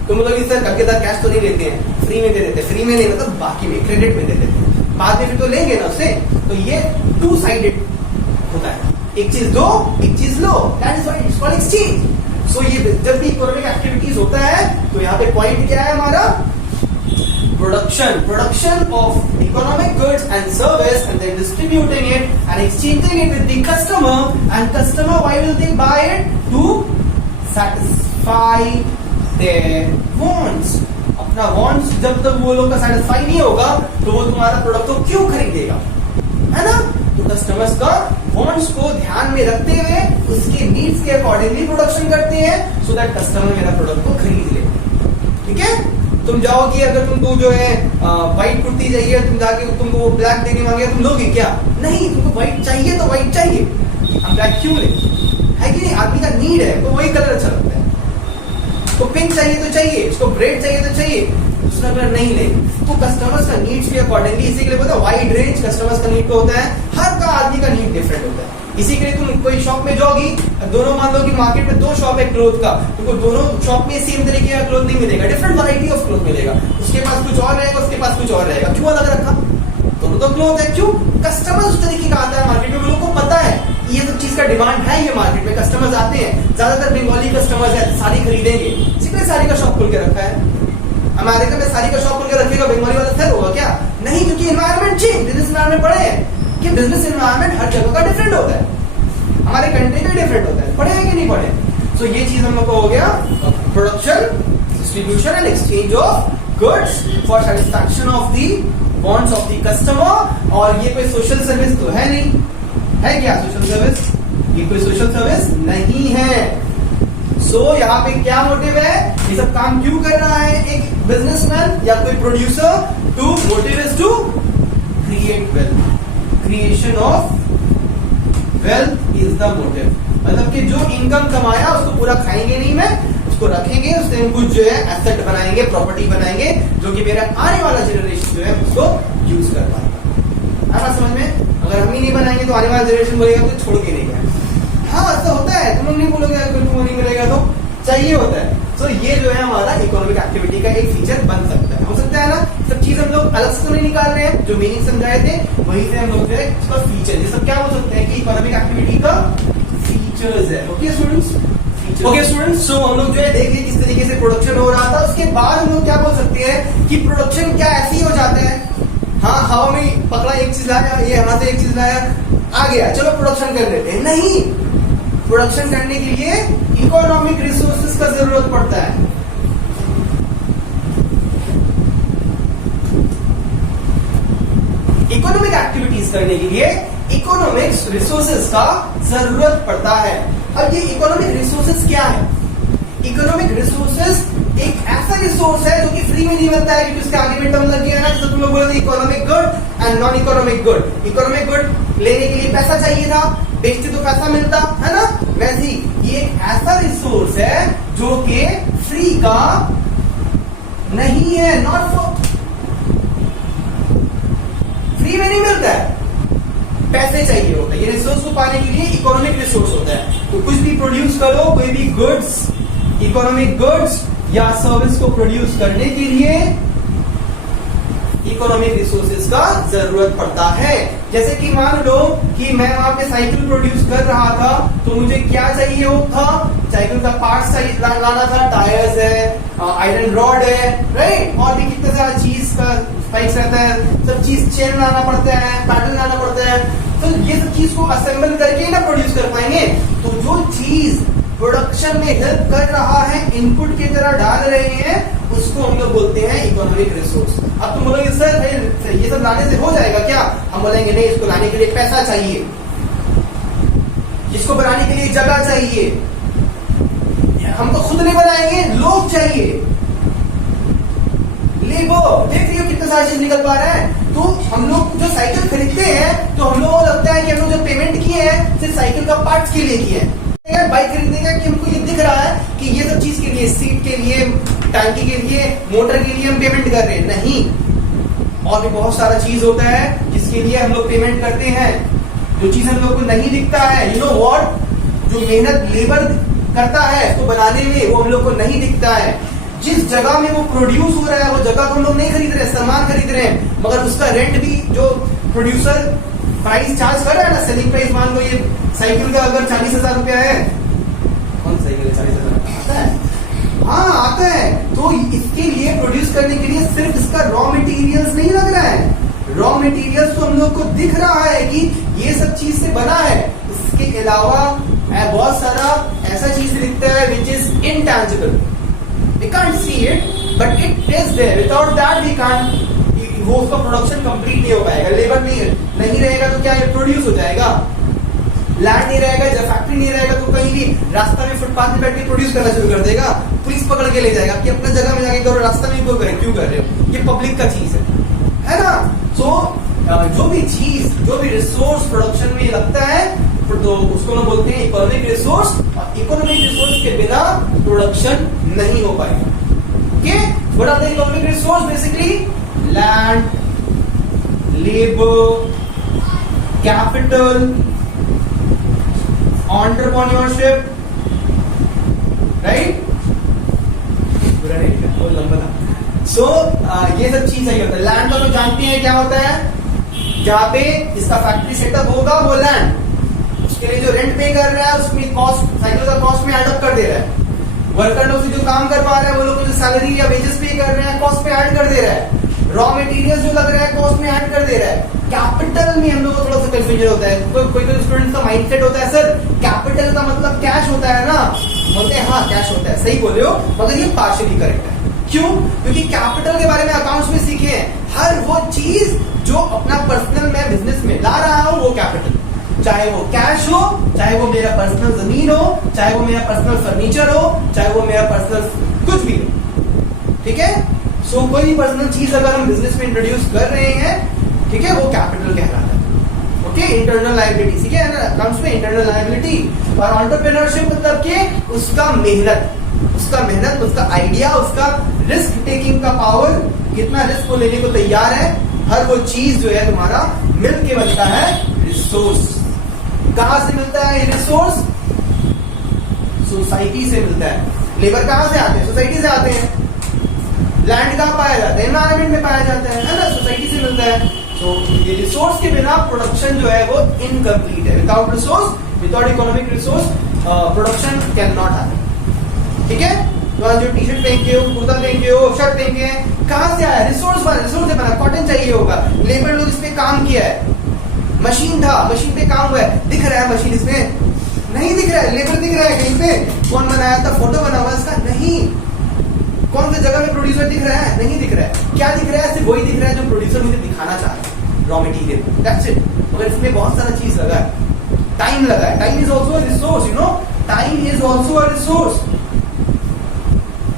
तुम लोग इस तरह कैश तो नहीं लेते हैं, फ्री में दे देते हैं। फ्री में नहीं मतलब बाकी में, क्रेडिट में दे देते हैं, बाद में फिर तो लेंगे ना उससे। तो ये टू साइडेड होता है, एक चीज दो, एक चीज लो, that is why it's called exchange. So ये जब भी इकोनॉमिक एक्टिविटीज होता है तो यहाँ पे पॉइंट क्या है हमारा? Production of economic goods and service and then distributing it and exchanging it with the customer, and customer why will they buy it? To satisfy their wants. अपना वांट्स जब तक वो लोग का सैटिस्फाई नहीं होगा तो वो तुम्हारा प्रोडक्ट को क्यों खरीदेगा, है ना। तो कस्टमर्स का वांट्स को ध्यान में रखते हुए उसके नीड्स के अकॉर्डिंगली प्रोडक्शन करते हैं, सो दैट कस्टमर मेरा प्रोडक्ट को खरीद ले, ठीक है। तुम जाओगे, अगर तुमको जो है व्हाइट कुर्ती चाहिए, तुम जाके तुमको वो ब्लैक देने मांगे, तुम लोगे क्या? नहीं, तुमको व्हाइट चाहिए तो व्हाइट चाहिए, हम ब्लैक क्यों ले, है कि नहीं? आदमी का नीड है तो वही कलर अच्छा लगता है। तो पिंक चाहिए तो चाहिए, इसको रेड चाहिए तो चाहिए, दूसरा कलर नहीं ले। तो कस्टमर्स का नीड्स के अकॉर्डिंगली, इसी के लिए बोलते हैं वाइड रेंज कस्टमर्स का नीड तो होता है, हर का आदमी का नीड डिफरेंट होता है। इसी के लिए तुम कोई शॉप में जाओगी, दोनों मान लो कि मार्केट में दो शॉप है क्लोथ का, तुमको दोनों शॉप में सेम तरीके का क्लोथ नहीं मिलेगा, डिफरेंट वैरायटी ऑफ क्लोथ मिलेगा। उसके पास कुछ और रहेगा, उसके पास कुछ और रहेगा। क्यों अलग रखा? दोनों तो क्लोथ है, क्यों? कस्टमर उस तरीके का आता है मार्केट में, लोगों को पता है ये सब चीज का डिमांड है, ये मार्केट में कस्टमर्स आते हैं, ज्यादातर बंगाली कस्टमर्स है, साड़ी खरीदेंगे। सिर्फ साड़ी का शॉप खोल के रखा है, अमेरिका में साड़ी का शॉप खोल के रखेगा, बंगाली वाला सेल होगा क्या? नहीं, क्योंकि एनवायरमेंट चेंज, बिजनेस एनवायरमेंट पढ़े हैं कि बिजनेस एनवायरमेंट हर जगह का डिफरेंट होता है, हमारे कंट्री का डिफरेंट होता है, पढ़े हैं कि नहीं पढ़े? सो ये चीज हम लोग को हो गया production, distribution and exchange of goods for satisfaction of the wants of the customer. और ये कोई सोशल सर्विस तो है नहीं, है क्या सोशल सर्विस? ये कोई सोशल सर्विस नहीं है। सो यहाँ पे क्या मोटिव है, ये सब काम क्यों कर रहा है एक बिजनेसमैन या कोई producer? To motive is to create wealth, creation of wealth is the motive. मतलब कि जो इनकम कमाया उसको पूरा खाएंगे नहीं, मैं उसको रखेंगे, उससे हम कुछ जो है एसेट बनाएंगे, प्रॉपर्टी बनाएंगे, जो कि मेरा आने वाला जनरेशन जो है उसको यूज कर पाएगा। है समझ में? अगर हम ही नहीं बनाएंगे तो आने वाला जनरेशन बोलेगा तो छोड़ के नहीं गया। हाँ ऐसा होता है, तुम लोग नहीं बोलोगे अगर तुमको नहीं मिलेगा तो चाहिए होता है। सो ये जो है हमारा इकोनॉमिक एक्टिविटी का एक फीचर बन सकता है, हो सकता है ना। सब चीज हम लोग अलग से तो नहीं निकाल रहे हैं, जो मीनिंग समझाए थे वहीं से हम लोग जो है इसका फीचर, ये सब क्या हो सकते हैं कि इकोनॉमिक एक्टिविटी का फीचर्स है। ओके स्टूडेंट्स, सो हम लोग जो है देखिए किस तरीके से प्रोडक्शन हो रहा था। उसके बाद हम लोग क्या बोल सकते हैं कि प्रोडक्शन क्या ऐसे ही हो जाता है, हाँ हवा में पकड़ा एक चीज लाया, ये यहाँ से एक चीज लाया आ गया, चलो प्रोडक्शन कर लेते हैं। नहीं, प्रोडक्शन करने के लिए इकोनॉमिक रिसोर्सेज का जरूरत पड़ता है। इकोनॉमिक एक्टिविटीज करने के लिए इकोनॉमिक्स रिसोर्सेज का जरूरत पड़ता है। अब ये इकोनॉमिक रिसोर्सेज क्या है? इकोनॉमिक रिसोर्सेज एक ऐसा रिसोर्स है जो कि फ्री में नहीं मिलता है, क्योंकि उसके आगे में टर्म लग गया ना, जैसे तुम लोग बोले थे economic good and non economic good. Economic good लेने के लिए पैसा चाहिए था, बेचते तो पैसा मिलता है ना, वैसे ही ये एक ऐसा रिसोर्स है जो कि फ्री का नहीं है, नॉट फॉर फ्री में नहीं मिलता है, पैसे चाहिए होता है। ये रिसोर्स को पाने के लिए इकोनॉमिक रिसोर्स होता है। तो कुछ भी प्रोड्यूस करो, कोई भी गुड्स, इकोनॉमिक गुड्स या सर्विस को प्रोड्यूस करने के लिए इकोनॉमिक रिसोर्सेज का जरूरत पड़ता है। जैसे कि मान लो कि मैं वहां पे साइकिल प्रोड्यूस कर रहा था, तो मुझे क्या चाहिए हो था? साइकिल का पार्ट्स चाहिए, लाना था, टायर्स है, आयरन रॉड है, राइट, और भी कितने सारा चीज का स्पाइक्स रहता है, सब चीज चेन लाना पड़ता है, पैडल लाना पड़ता है। तो ये सब चीज को असेंबल करके ना प्रोड्यूस कर पाएंगे। तो जो चीज प्रोडक्शन में हेल्प कर रहा है, इनपुट की तरह डाल रहे हैं, उसको हम लोग बोलते हैं इकोनॉमिक रिसोर्स। अब तुम बोलोगे सर ये सब लाने से हो जाएगा क्या? हम बोलेंगे नहीं, इसको लाने के लिए पैसा चाहिए, इसको बनाने के लिए जगह चाहिए, हम तो खुद नहीं बनाएंगे, लोग चाहिए, लेबर। देख रही हो कितना सारी चीज निकल पा रहा है। तो हम लोग जो साइकिल खरीदते हैं, तो हम लोग को लगता है कि हम लोग जो पेमेंट किए हैं सिर्फ साइकिल का पार्ट्स के लिए किए हैं। बाइक खरीदेंगे कि हमको ये दिख रहा है कि ये सब चीज के लिए, सीट के लिए, टंकी के लिए, मोटर के लिए हम पेमेंट कर रहे हैं। नहीं, और भी बहुत सारा चीज होता है जिसके लिए हम लोग पेमेंट करते हैं, जो चीज हम लोग को नहीं दिखता है। यू नो व्हाट, जो मेहनत लेबर करता है उसको बनाने में, वो हम लोग को नहीं दिखता है। जिस जगह में वो प्रोड्यूस हो रहा है, वो जगह को हम लोग नहीं खरीद रहे, सामान खरीद रहे हैं, मगर उसका रेंट भी जो प्रोड्यूसर प्राइस चार्ज कर रहा है ना, सेलिंग प्राइस, मान लो ये साइकिल का अगर 40,000 रुपया है, कौन साइकिल 40,000 आता है? हाँ आता है। तो इसके लिए प्रोड्यूस करने के लिए सिर्फ इसका रॉ मटेरियल्स नहीं लग रहा है, रॉ मटेरियल्स तो हम लोग को दिख रहा है कि ये सब चीज से बना है। इसके अलावा बहुत सारा ऐसा चीज दिखता है which is intangible, we can't see it but it is there, without that we can't, वो उसका प्रोडक्शन कंप्लीट नहीं हो पाएगा। लेबर नहीं रहेगा तो क्या ये प्रोड्यूस हो जाएगा? लैंड नहीं रहेगा, जब फैक्ट्री नहीं रहेगा तो कहीं भी रास्ता में फुटपाथ में बैठ के प्रोड्यूस करना शुरू कर देगा, पुलिस पकड़ के ले जाएगा कि अपने जगह में जाके करो, रास्ता में क्यों कर रहे हो? ये पब्लिक का चीज है ना। तो जो भी चीज, जो भी रिसोर्स प्रोडक्शन में लगता है, तो उसको हम बोलते हैं इकोनॉमिक रिसोर्स, और इकोनॉमिक रिसोर्स के बिना प्रोडक्शन नहीं हो पाएगा। Okay, what are the economic resource? Basically land, labour, capital, entrepreneurship, right? पूरा नहीं लिखा, वो लंबा था। सो ये सब चीज चाहिए होता है। लैंड तो लोग जानते हैं क्या होता है, जहां पे इसका फैक्ट्री सेटअप होगा वो लैंड, उसके उसके लिए जो रेंट पे कर रहा है उसमें कॉस्ट, साइकिल का कॉस्ट में ऐड अप कर दे रहा है। वर्कर लोग से जो काम कर पा रहा है वो लोग जो सैलरी या वेजेस पे कर रहे हैं कॉस्ट पे ऐड कर दे रहा है। रॉ मटेरियल जो लग रहा है कॉस्ट में ऐड कर दे रहा है। कैपिटल में हम लोग को थोड़ा सा कंफ्यूजन होता है, कोई स्टूडेंट का माइंडसेट होता है सर कैपिटल का मतलब कैश होता है ना, बोलते हैं हाँ कैश होता है, सही बोले हो, मगर ये पार्शियली करेक्ट है। क्यों? क्योंकि कैपिटल के बारे में अकाउंट्स में सीखे हैं, हर वो चीज जो अपना पर्सनल मैं बिजनेस में ला रहा हूं वो कैपिटल, चाहे वो कैश हो, चाहे वो मेरा पर्सनल जमीन हो, चाहे वो मेरा पर्सनल फर्नीचर हो, चाहे वो मेरा पर्सनल कुछ भी हो, ठीक है। सो कोई भी पर्सनल चीज अगर हम बिजनेस में इंट्रोड्यूस कर रहे हैं, ठीक है, वो कैपिटल कहलाता है। ओके, इंटरनल लायबिलिटी, ठीक है ना, अकाउंट्स में इंटरनल लायबिलिटी। और एंटरप्रेन्योरशिप मतलब कि उसका मेहनत, उसका आइडिया, उसका रिस्क टेकिंग का पावर, कितना रिस्क वो लेने को तैयार है। हर वो चीज जो है तुम्हारा मिल के बनता है रिसोर्स। कहां से मिलता है रिसोर्स? सोसाइटी से मिलता है। लेबर कहां से आते हैं? सोसाइटी से आते हैं। लैंड कहां पाया जाता है? एनवायरमेंट में पाया जाता है ना, सोसाइटी से मिलता है। तो ये रिसोर्स के बिना प्रोडक्शन जो है वो इनकम्प्लीट है। Without resource, without economic resource production can not happen, ठीक है। तो आज जो टी शर्ट पहन के हो, कुर्ता पहन के हो, शर्ट पहन के हैं, कहां से आया? रिसोर्स से बना। कॉटन चाहिए होगा, लेबर लोग इस पे काम किया है, मशीन था, मशीन पे काम हुआ है, दिख रहा है मशीन इसमें? नहीं दिख रहा है। लेबर दिख रहा है कहीं पे? कौन बनाया था? फोटो बना हुआ इसका? नहीं। कौन सी जगह में प्रोड्यूसर दिख रहा है? नहीं दिख रहा है। क्या दिख रहा है? सिर्फ वही दिख रहा है जो प्रोड्यूसर मुझे दिखाना चाह रहा है, रॉ मटेरियल, दैट्स इट। मगर इसमें बहुत सारा चीज लगा है, टाइम लगा है। Time is also a resource, you know, time is also a resource,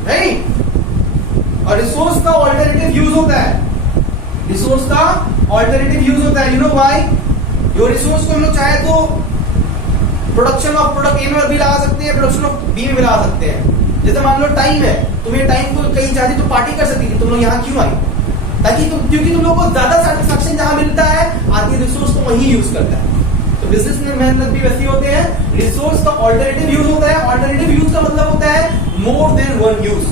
right. और रिसोर्स का ऑल्टरनेटिव यूज होता है, रिसोर्स का ऑल्टरनेटिव यूज होता है। You know why? Yo resource को हम लोग चाहे तो प्रोडक्शन ऑफ प्रोडक्ट ए में भी लगा सकते हैं, प्रोडक्शन ऑफ बी में भी लगा सकते हैं। जैसे मान लो टाइम है, तुम ये टाइम को कहीं चाहती तो पार्टी कर सकती थी, तुम लोग यहाँ क्यों आई? ताकि क्योंकि तुम लोग को ज्यादा सेटिस्फैक्शन जहां मिलता है, आदमी रिसोर्स को वही यूज करता है। तो बिजनेस में मेहनत भी वैसी होते हैं। रिसोर्स का ऑल्टरनेटिव यूज होता है। ऑल्टरनेटिव यूज का मतलब होता है मोर देन वन यूज।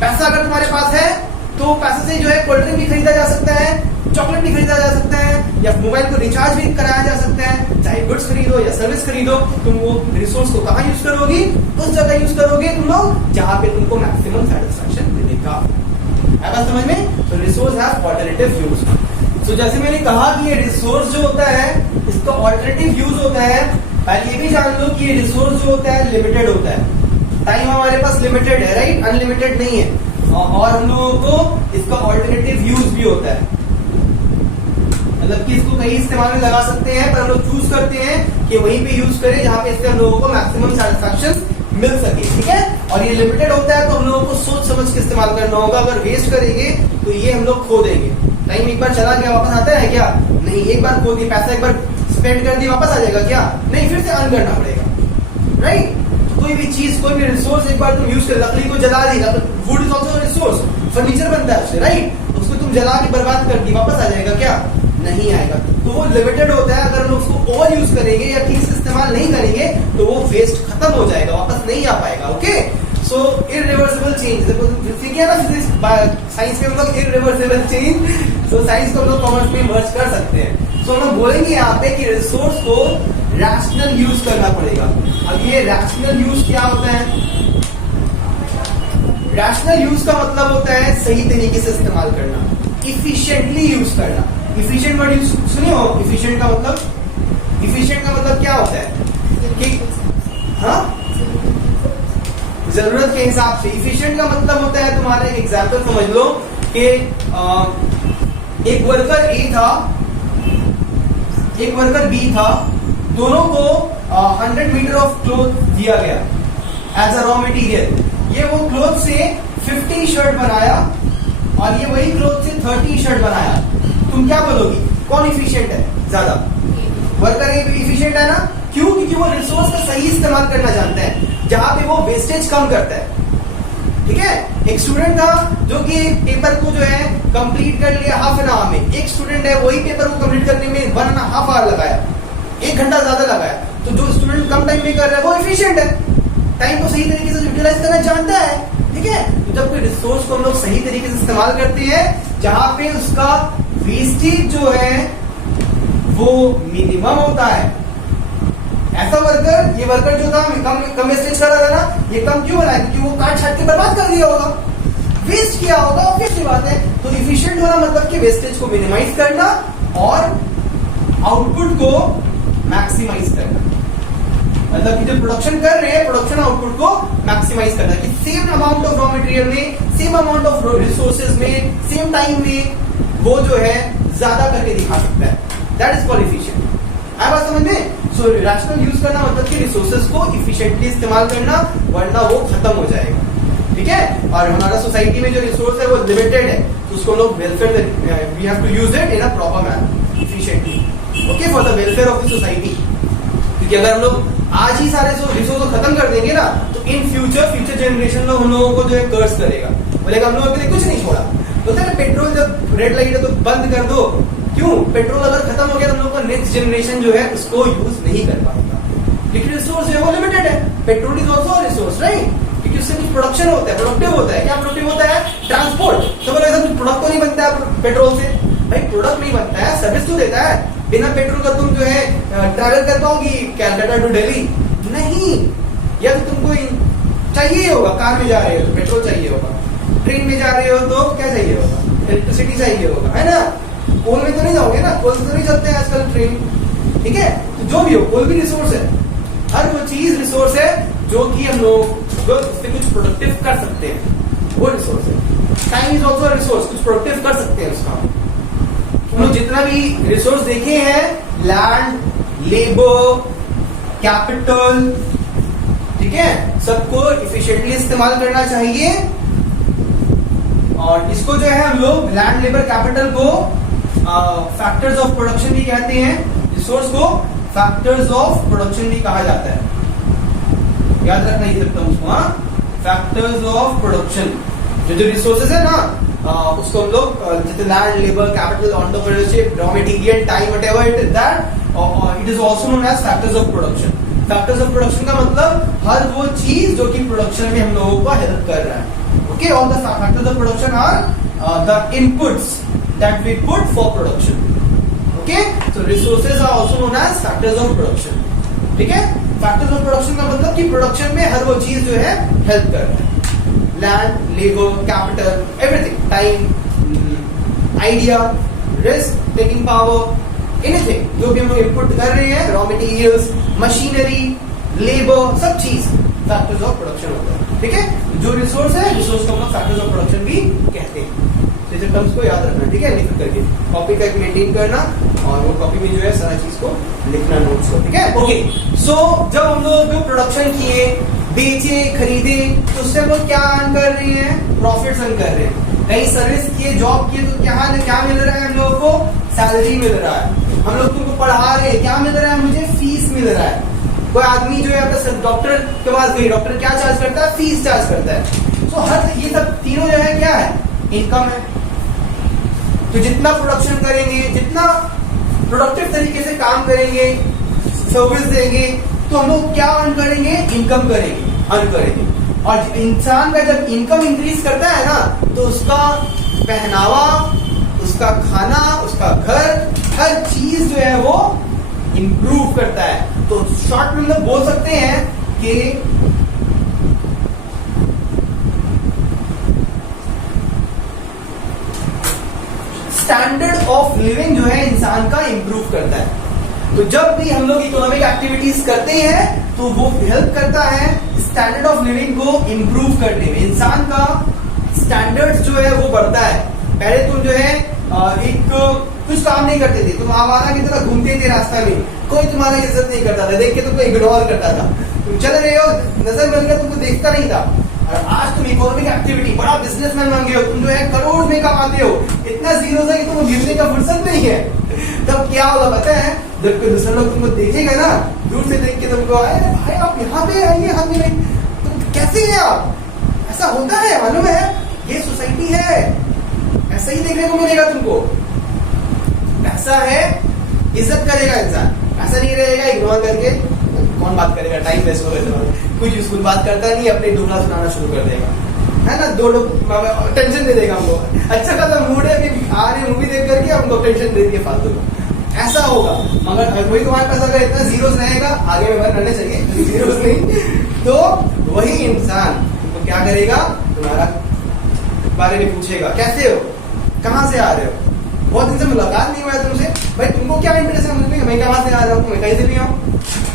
पैसा अगर तुम्हारे पास है तो पैसे से जो है कोल्ड ड्रिंक भी खरीदा जा सकता है, चॉकलेट भी खरीदा जा सकता है, या मोबाइल को रिचार्ज भी कराया जा सकता है। चाहे गुड्स खरीदो या सर्विस खरीदो, तुम वो रिसोर्स को कहां यूज करोगी? उस जगह यूज करोगे तुम लोग जहां पे तुमको मैक्सिमम सेटिस्फैक्शन मिलेगा। है बात समझ में? तो रिसोर्स हैव ऑल्टरनेटिव यूज। तो जैसे मैंने कहा कि ये रिसोर्स जो होता है इसका ऑल्टरनेटिव यूज होता है। पहले ये भी जान लो कि ये रिसोर्स जो होता है लिमिटेड होता है। टाइम हमारे पास लिमिटेड है, राइट, अनलिमिटेड नहीं है। और हम लोगों को इसका ऑल्टरनेटिव यूज भी होता है, मतलब कि इसको कहीं इस्तेमाल में लगा सकते हैं, पर हम लोग चूज करते हैं कि वहीं पे यूज करें जहां पे इससे हम लोगों को मैक्सिमम सेटिस्फैक्शन मिल सके, ठीक है। और ये लिमिटेड होता है तो हम लोगों को सोच समझ के इस्तेमाल करना होगा। अगर वेस्ट करेंगे तो ये हम लोग खो देंगे। टाइम एक बार चला गया वापस आता है क्या? नहीं। एक बार खो दिया, पैसा एक बार स्पेंड कर दिया, वापस आ जाएगा क्या? नहीं, फिर से अर्न करना पड़ेगा, राइट। कोई भी चीज, कोई भी रिसोर्स एक बार तुम यूज कर, लकड़ी को जला दी, wood is also resource, furniture बनता है उससे, राइट। उसको तुम जला के बर्बाद कर दी, वापस आ जाएगा क्या? नहीं आएगा। तो वो लिमिटेड होता है। अगर हम उसको ओवर यूज करेंगे या ठीक से इस्तेमाल नहीं करेंगे तो वो वेस्ट खत्म हो जाएगा, वापस नहीं आ पाएगा। ओके, सो इररिवर्सिबल चेंज, सीखे ना फिजिक्स साइंस में हम लोग इररिवर्सिबल चेंज, तो साइंस को हम लोग कॉमर्स में मर्ज कर सकते हैं। सो हम लोग बोलेंगे यहाँ पे कि रिसोर्स को रैशनल यूज करना पड़ेगा। अब ये रैशनल यूज क्या होता है? रैशनल यूज का मतलब होता है सही तरीके से इस्तेमाल करना, इफिशिएंटली यूज करना। इफिशिएंट वर्ड यूज सुने हो? इफिशिएंट का मतलब क्या होता है कि हाँ, जरूरत के हिसाब से। इफिशिएंट का मतलब होता है, तुम्हारा एक एग्जांपल समझ लो कि एक वर्कर ए था, एक वर्कर बी था, दोनों को 100 मीटर ऑफ क्लोथ दिया गया एज अ रॉ मटेरियल। ये वो क्लोथ से 50 शर्ट बनाया और ये वही क्लोथ से 30 शर्ट बनाया। तुम क्या बोलोगी, कौन इफिशिएंट है ज्यादा? वर्कर ए इफिशिएंट है ना? क्यों? क्योंकि वो रिसोर्स का सही इस्तेमाल करना जानता है, जहां पे वो वेस्टेज कम करता है, ठीक है। एक स्टूडेंट था जो कि पेपर को जो है कंप्लीट कर लिया हाफ एन आवर में। एक स्टूडेंट है वही पेपर को कंप्लीट करने में 1.5 आवर लगाया, 1 घंटा ज्यादा लगाया। तो जो स्टूडेंट कम टाइम में कर रहा है वो इफिशिएंट है, टाइम को सही तरीके से यूटिलाइज करना जानता है, ठीक है। तो जब कोई रिसोर्स को हम लोग सही तरीके से इस्तेमाल करते हैं, जहां पे उसका वेस्टेज जो है वो मिनिमम होता है, ऐसा वर्कर, ये वर्कर जो था कम वेस्टेज कर रहा था ना, ये कम क्यों बना? क्योंकि वो काट छाट के बर्बाद कर दिया होगा, वेस्ट किया होगा, ऑब्वियसली बात है। तो इफिशिएंट होना मतलब कि वेस्टेज को मिनिमाइज करना और आउटपुट को मैक्सिमाइज करना। मतलब कि जब प्रोडक्शन कर रहे हैं, प्रोडक्शन आउटपुट को मैक्सिमाइज करना कि same amount of raw material में, सेम अमाउंट ऑफ रिसोर्सेज में, सेम टाइम में वो जो है ज्यादा करके दिखा सकता है। That is called efficient. आया बात समझ में? सो रैशनल यूज करना मतलब कि रिसोर्सेज को इफिशिएंटली इस्तेमाल करना, वरना वो खत्म हो जाएगा। ठीक है? और हमारा सोसाइटी में जो रिसोर्स है वो लिमिटेड है, तो उसको लोग welfare, we have to use it in a proper manner, efficiently, okay, for the welfare of the society. क्योंकि अगर हम लोग आज ही सारे रिसोर्स को खत्म कर देंगे ना, तो इन फ्यूचर जनरेशन में हम लोगों को जो है कर्स करेगा, बोलेगा हम लोगों के लिए कुछ नहीं छोड़ा। बोलते हैं पेट्रोल जब रेड लाइट है तो बंद कर दो, क्यों? पेट्रोल अगर खत्म हो गया तो हम लोग का नेक्स्ट जनरेशन जो है उसको यूज नहीं कर पाएगा, लेकिन रिसोर्स है वो लिमिटेड है। Petrol is also resource, right? क्योंकि उससे कुछ प्रोडक्शन होता है, प्रोडक्टिव होता है। क्या प्रोडक्टिव होता है? ट्रांसपोर्ट। तो बोले ऐसा कुछ प्रोडक्ट तो नहीं बनता है पेट्रोल से, भाई प्रोडक्ट नहीं बनता है, सर्विस तो देता है। बिना पेट्रोल का तुम जो है ट्रैवल कर पाओगी कैलकाटा टू दिल्ली? नहीं। या तो तुमको चाहिए होगा, कार में जा रहे हो तो पेट्रोल चाहिए होगा, ट्रेन में जा रहे हो तो क्या चाहिए होगा? इलेक्ट्रिसिटी चाहिए होगा, है ना? कोल में तो नहीं जाओगे ना, कोल तो नहीं चलते हैं आजकल ट्रेन। ठीक है? तो जो भी हो, कोल भी रिसोर्स है, हर वो चीज रिसोर्स है जो कि हम लोग उससे कुछ प्रोडक्टिव कर सकते हैं, वो रिसोर्स है। टाइम इज ऑल्सो रिसोर्स, कुछ प्रोडक्टिव कर सकते हैं उसका। हम लोग जितना भी रिसोर्स देखे हैं, लैंड, लेबर, कैपिटल, ठीक है, सबको इफिशिएंटली इस्तेमाल करना चाहिए। और इसको जो है हम लोग लैंड, लेबर, कैपिटल को फैक्टर्स ऑफ प्रोडक्शन भी कहते हैं, रिसोर्स को फैक्टर्स ऑफ प्रोडक्शन भी कहा जाता है। याद रखना ये सब टर्म्स को, फैक्टर्स ऑफ प्रोडक्शन। जो रिसोर्सेज है ना, उसको हम लोग जैसे land, labour, capital, entrepreneurship, raw material, time, whatever it is that, it is also known as factors of production. Factors of production का मतलब हर वो चीज जो कि प्रोडक्शन में हम लोगों को हेल्प कर रहा है। Okay, all the factors of production are the inputs that we put for production. Okay, so resources are also known as factors of production. ठीक है? फैक्टर्स ऑफ प्रोडक्शन का मतलब कि प्रोडक्शन में हर वो चीज जो है हेल्प कर रहा है। Land, labour, capital, everything, time, idea, risk taking power, anything जो भी हम लोग इनपुट कर रहे हैं, रॉ मटेरियल्स, मशीनरी, लेबर, सब चीज फैक्टर्स ऑफ प्रोडक्शन होता है। ठीक है? जो रिसोर्स है, रिसोर्स को हम लोग फैक्टर्स ऑफ प्रोडक्शन भी कहते हैं। तो इसे टर्म्स को याद रखना, ठीक है, लिख करके कॉपी का मेंटेन करना, और वो कॉपी में जो है सारा चीज को लिखना, नोट्स को। ठीक है? ओके, सो जब हम लोग जो प्रोडक्शन किए, बेचे, खरीदे, तो उससे हम लोग क्या अर्न कर रहे हैं? प्रॉफिट्स अर्न कर रहे हैं। कहीं सर्विस किए, जॉब किए, तो क्या मिल रहा है हम लोगों को? सैलरी मिल रहा है। हम लोग तुमको पढ़ा रहे हैं, क्या मिल रहा है? मुझे फीस मिल रहा है। कोई आदमी जो है अपने डॉक्टर के पास गई, डॉक्टर क्या चार्ज करता है? फीस चार्ज करता है। तो हर ये सब तीनों जो है क्या है? इनकम है। तो जितना प्रोडक्शन करेंगे, जितना प्रोडक्टिव तरीके से काम करेंगे, सर्विस देंगे, तो हम लोग क्या अर्न करेंगे? इनकम करेंगे, अर्न करेंगे। और इंसान का जब इनकम इंक्रीज करता है ना, तो उसका पहनावा, उसका खाना, उसका घर, हर चीज जो है वो इंप्रूव करता है। तो शॉर्ट में हम लोग बोल सकते हैं कि स्टैंडर्ड ऑफ लिविंग जो है इंसान का इंप्रूव करता है। तो जब भी हम लोग इकोनॉमिक एक्टिविटीज करते हैं तो वो हेल्प करता है स्टैंडर्ड ऑफ लिविंग को इंप्रूव करने में। इंसान का स्टैंडर्ड जो है वो बढ़ता है। पहले तुम जो है एक कुछ काम नहीं करते थे, तुम आवारा की तरह घूमते थे रास्ता में, कोई तुम्हारा इज्जत नहीं करता था, देख के तुमको इग्नोर करता था, तुम चल रहे हो, नजर मिल गया, तुमको देखता नहीं था। और आज तुम इकोनॉमिक एक्टिविटी, बड़ा बिजनेसमैन बन गए हो, तुम जो है करोड़ में कमाते हो, इतना जीरो है कि तुमको गिरने का फुर्सत नहीं है। तब क्या होगा पता है? जब कोई दूसरा लोग तुमको देखेगा ना, दूर से देख के तुमको, अरे भाई आप यहाँ पे आइए, हम नहीं, तुम कैसे हैं आप? ऐसा होता है, मालूम है? ये सोसाइटी है, ऐसा ही देखने को मिलेगा तुमको। ऐसा है, इज्जत करेगा इंसान, ऐसा नहीं रहेगा इग्नोर करके। कौन बात करेगा? टाइम वेस्ट हो गया, कुछ यूजफुल बात करता नहीं, अपने डुगला सुनाना शुरू कर देगा, है ना? दो लोग टेंशन दे देगा हमको। अच्छा खासा मूड है कि आ रहे मूवी देख करके हमको टेंशन दे दिया फालतू को, ऐसा होगा। मगर वही तुम्हारे पास अगर इतना जीरोस रहेगा, आगे में वर्क करने चाहिए जीरोस नहीं, तो वही इंसान तो क्या करेगा, तुम्हारा बारे में पूछेगा कैसे हो, कहाँ से आ रहे हो, बहुत दिन से मुलाकात नहीं हुआ है तुमसे, भाई तुमको क्या इंटरेस्ट है मुझे, मैं कहाँ से आ रहा हूँ, मैं कहीं से भी आऊँ,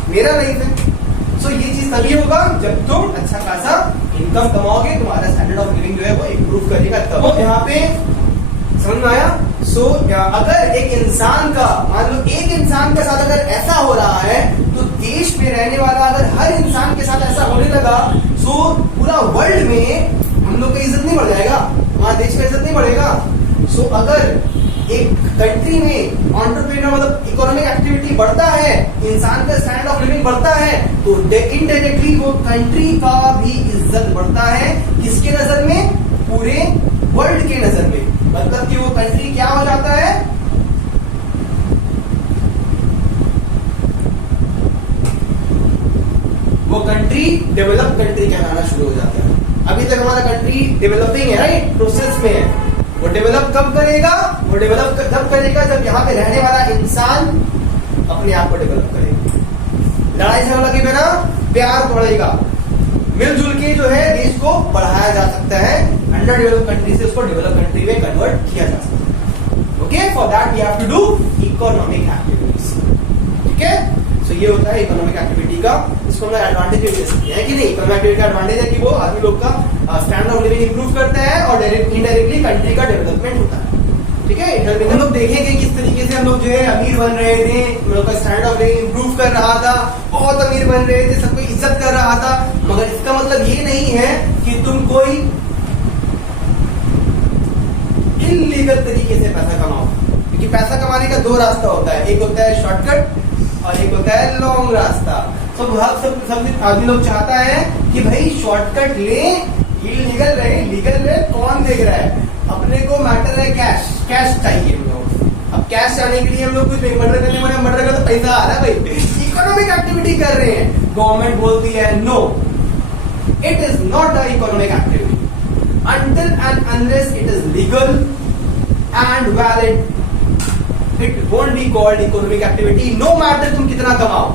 मेरा लाइफ है। सो ये चीज तभी होगा जब तुम अच्छा खासा इनकम कमाओगे, तुम्हारा स्टैंडर्ड ऑफ लिविंग जो है वो इम्प्रूव करेगा तब। तो यहाँ पे समझ में आया। सो अगर एक इंसान का, मान लो एक इंसान के साथ अगर ऐसा हो रहा है, तो देश में रहने वाला अगर हर इंसान के साथ ऐसा होने लगा, सो पूरा वर्ल्ड में हम लोग का इज्जत नहीं बढ़ जाएगा, हमारा देश का इज्जत नहीं बढ़ेगा। सो अगर एक कंट्री में एंटरप्रेन्योर मतलब इकोनॉमिक एक्टिविटी बढ़ता है, इंसान का स्टैंडर्ड ऑफ लिविंग बढ़ता है, तो इनडायरेक्टली वो कंट्री का भी इज्जत बढ़ता है। किसके नजर में? पूरे वर्ल्ड के नजर में। मतलब कि वो कंट्री क्या हो जाता है, वो कंट्री डेवलप कंट्री कहलाना शुरू हो जाता है। अभी तक हमारा कंट्री डेवलपिंग है, राइट, प्रोसेस में है। वो डेवलप कब करेगा? वो डेवलप तब करेगा जब यहाँ पे रहने वाला इंसान अपने आप को डेवलप करेगा, लड़ाई झगड़ा के बिना प्यार बढ़ेगा, मिलजुल के जो है देश को बढ़ाया जा सकता है। अंडर डेवलप कंट्री से उसको डेवलप कंट्री में कन्वर्ट किया जा सकता है। Okay, for that we have to do economic activities. ठीक है, सो ये होता है इकोनॉमिक एक्टिविटी का, इसको हम एडवांटेज भी दे सकते हैं कि नहीं। इकोनॉमिक एक्टिविटी का एडवांटेज है कि वो आदमी लोग का स्टैंडर्ड ऑफ लिविंग इंप्रूव करता है और इनडायरेक्टली कंट्री का डेवलपमेंट होता है। ठीक है, हम लोग देखेंगे किस तरीके से हम लोग जो है अमीर बन रहे थे, हम लोग का स्टैंडर्ड ऑफ लिविंग इंप्रूव कर रहा था, बहुत अमीर बन रहे थे, सबको इज्जत कर रहा था। मगर इसका मतलब ये नहीं है कि तुम कोई इल्लीगल तरीके से पैसा कमाओ, क्योंकि पैसा कमाने का दो रास्ता होता है, एक होता है शॉर्टकट और एक होता है लॉन्ग रास्ता। सब आदमी लोग चाहता है कि भाई शॉर्टकट ले, इलीगल रहे, लीगल रहे, कौन देख रहा है, अपने को मैटर है कैश, कैश चाहिए हम लोग। अब कैश आने के लिए हम लोग कुछ मर्डर करने वाले, मर्डर का तो पैसा आ रहा है भाई, इकोनॉमिक एक्टिविटी कर रहे हैं। गवर्नमेंट बोलती है no, it is not a economic activity until and unless it is legal and valid, it won't be called economic activity, no matter तुम कितना कमाओ,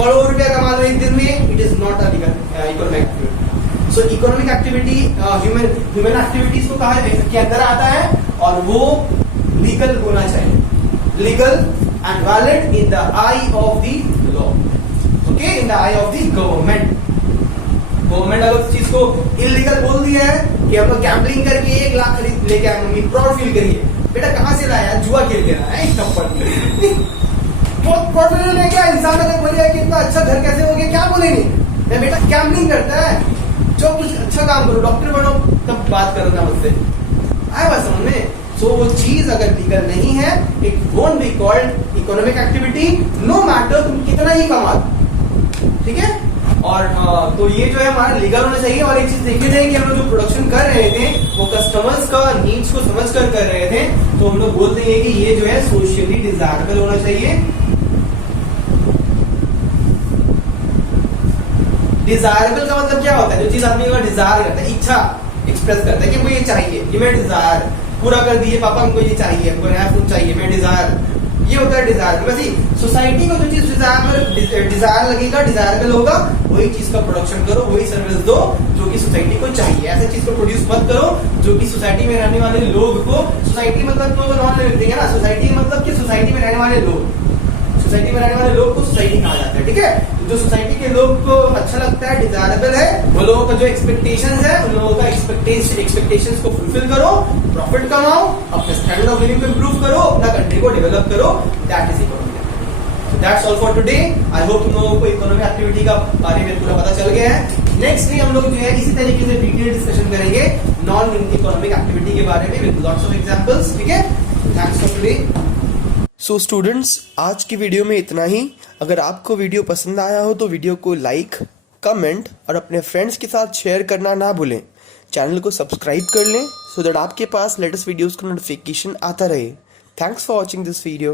करोड़ रुपया कमा लो एक दिन में, it is not a economic activity. So economic activity human activities को कहा के अंदर आता है और वो लीगल होना चाहिए, legal and valid in the eye of the law, okay, in the eye of the government. Government अगर उस चीज को इलीगल बोल दिया है कि हम लोग गैम्बलिंग करके 1 लाख खरीद लेके आए, मम्मी प्राउड फील करिए, बेटा कहाँ से लाया, जुआ खेल के लाया है बहुत प्राउड फील लेके आया। इंसान अगर बोलेगा कि इतना अच्छा घर कैसे हो गया, क्या बोलेंगे, मैं बेटा गैम्बलिंग करता है, जो कुछ अच्छा काम करो, डॉक्टर बनो, तब बात करो ना मुझसे, आया बात समझ में। सो वो चीज अगर लीगल नहीं है, it won't be called economic activity, no matter तुम कितना ही कमा। ठीक है, और तो ये जो है हमारा लीगल होना चाहिए। और एक चीज देखनी चाहिए कि हम लोग जो प्रोडक्शन कर रहे थे वो कस्टमर्स का नीड्स को समझ कर रहे थे, तो हम लोग बोलते हैं कि ये जो है सोशली डिजायरेबल होना चाहिए। डिजायरेबल का मतलब क्या होता है, जो चीज आदमी का डिजायर करता है, इच्छा एक्सप्रेस करता है कि मुझे ये चाहिए, ये मैं डिजायर पूरा कर दिए, पापा हमको ये चाहिए, हमको नया फोन चाहिए, मैं डिजायर, ये होता है डिजायर। वैसे सोसाइटी को जो चीज डिजायर लगेगा, डिजायरेबल होगा, वही चीज का प्रोडक्शन करो, वही सर्विस दो जो कि सोसाइटी को चाहिए। ऐसे चीज को प्रोड्यूस मत करो जो कि सोसाइटी में रहने वाले लोग को, सोसाइटी मतलब तो नॉन लिविंग थिंग है ना, सोसाइटी मतलब कि सोसाइटी में रहने वाले लोग, सोसाइटी में रहने वाले लोग को सोसाइटी कहा जाता है। ठीक है, जो सोसाइटी के लोग को अच्छा लगता है, डिजायरेबल है, वो लोगों का जो एक्सपेक्टेशंस है, उन लोगों का एक्सपेक्टेशंस को फुलफिल करो, प्रॉफिट कमाओ, अपने स्टैंडर्ड ऑफ लिविंग को इंप्रूव करो, अपना कंट्री को डेवलप करो, that is economic. That's all for today. I hope तुम लोगों को इकोनॉमिक एक्टिविटी का बारे में पूरा पता चल गया है। नेक्स्ट वीक हम लोग जो है इसी तरीके से डिटेल डिस्कशन करेंगे नॉन इकोनॉमिक एक्टिविटी के बारे में विद लॉट्स ऑफ एग्जांपल्स। ठीक है, thanks for today. So students, आज की वीडियो में इतना ही। अगर आपको वीडियो पसंद आया हो तो वीडियो को लाइक, कमेंट और अपने फ्रेंड्स के साथ शेयर करना ना भूलें। चैनल को सब्सक्राइब कर लें सो दैट आपके पास लेटेस्ट वीडियोस का नोटिफिकेशन आता रहे। Thanks for watching this video.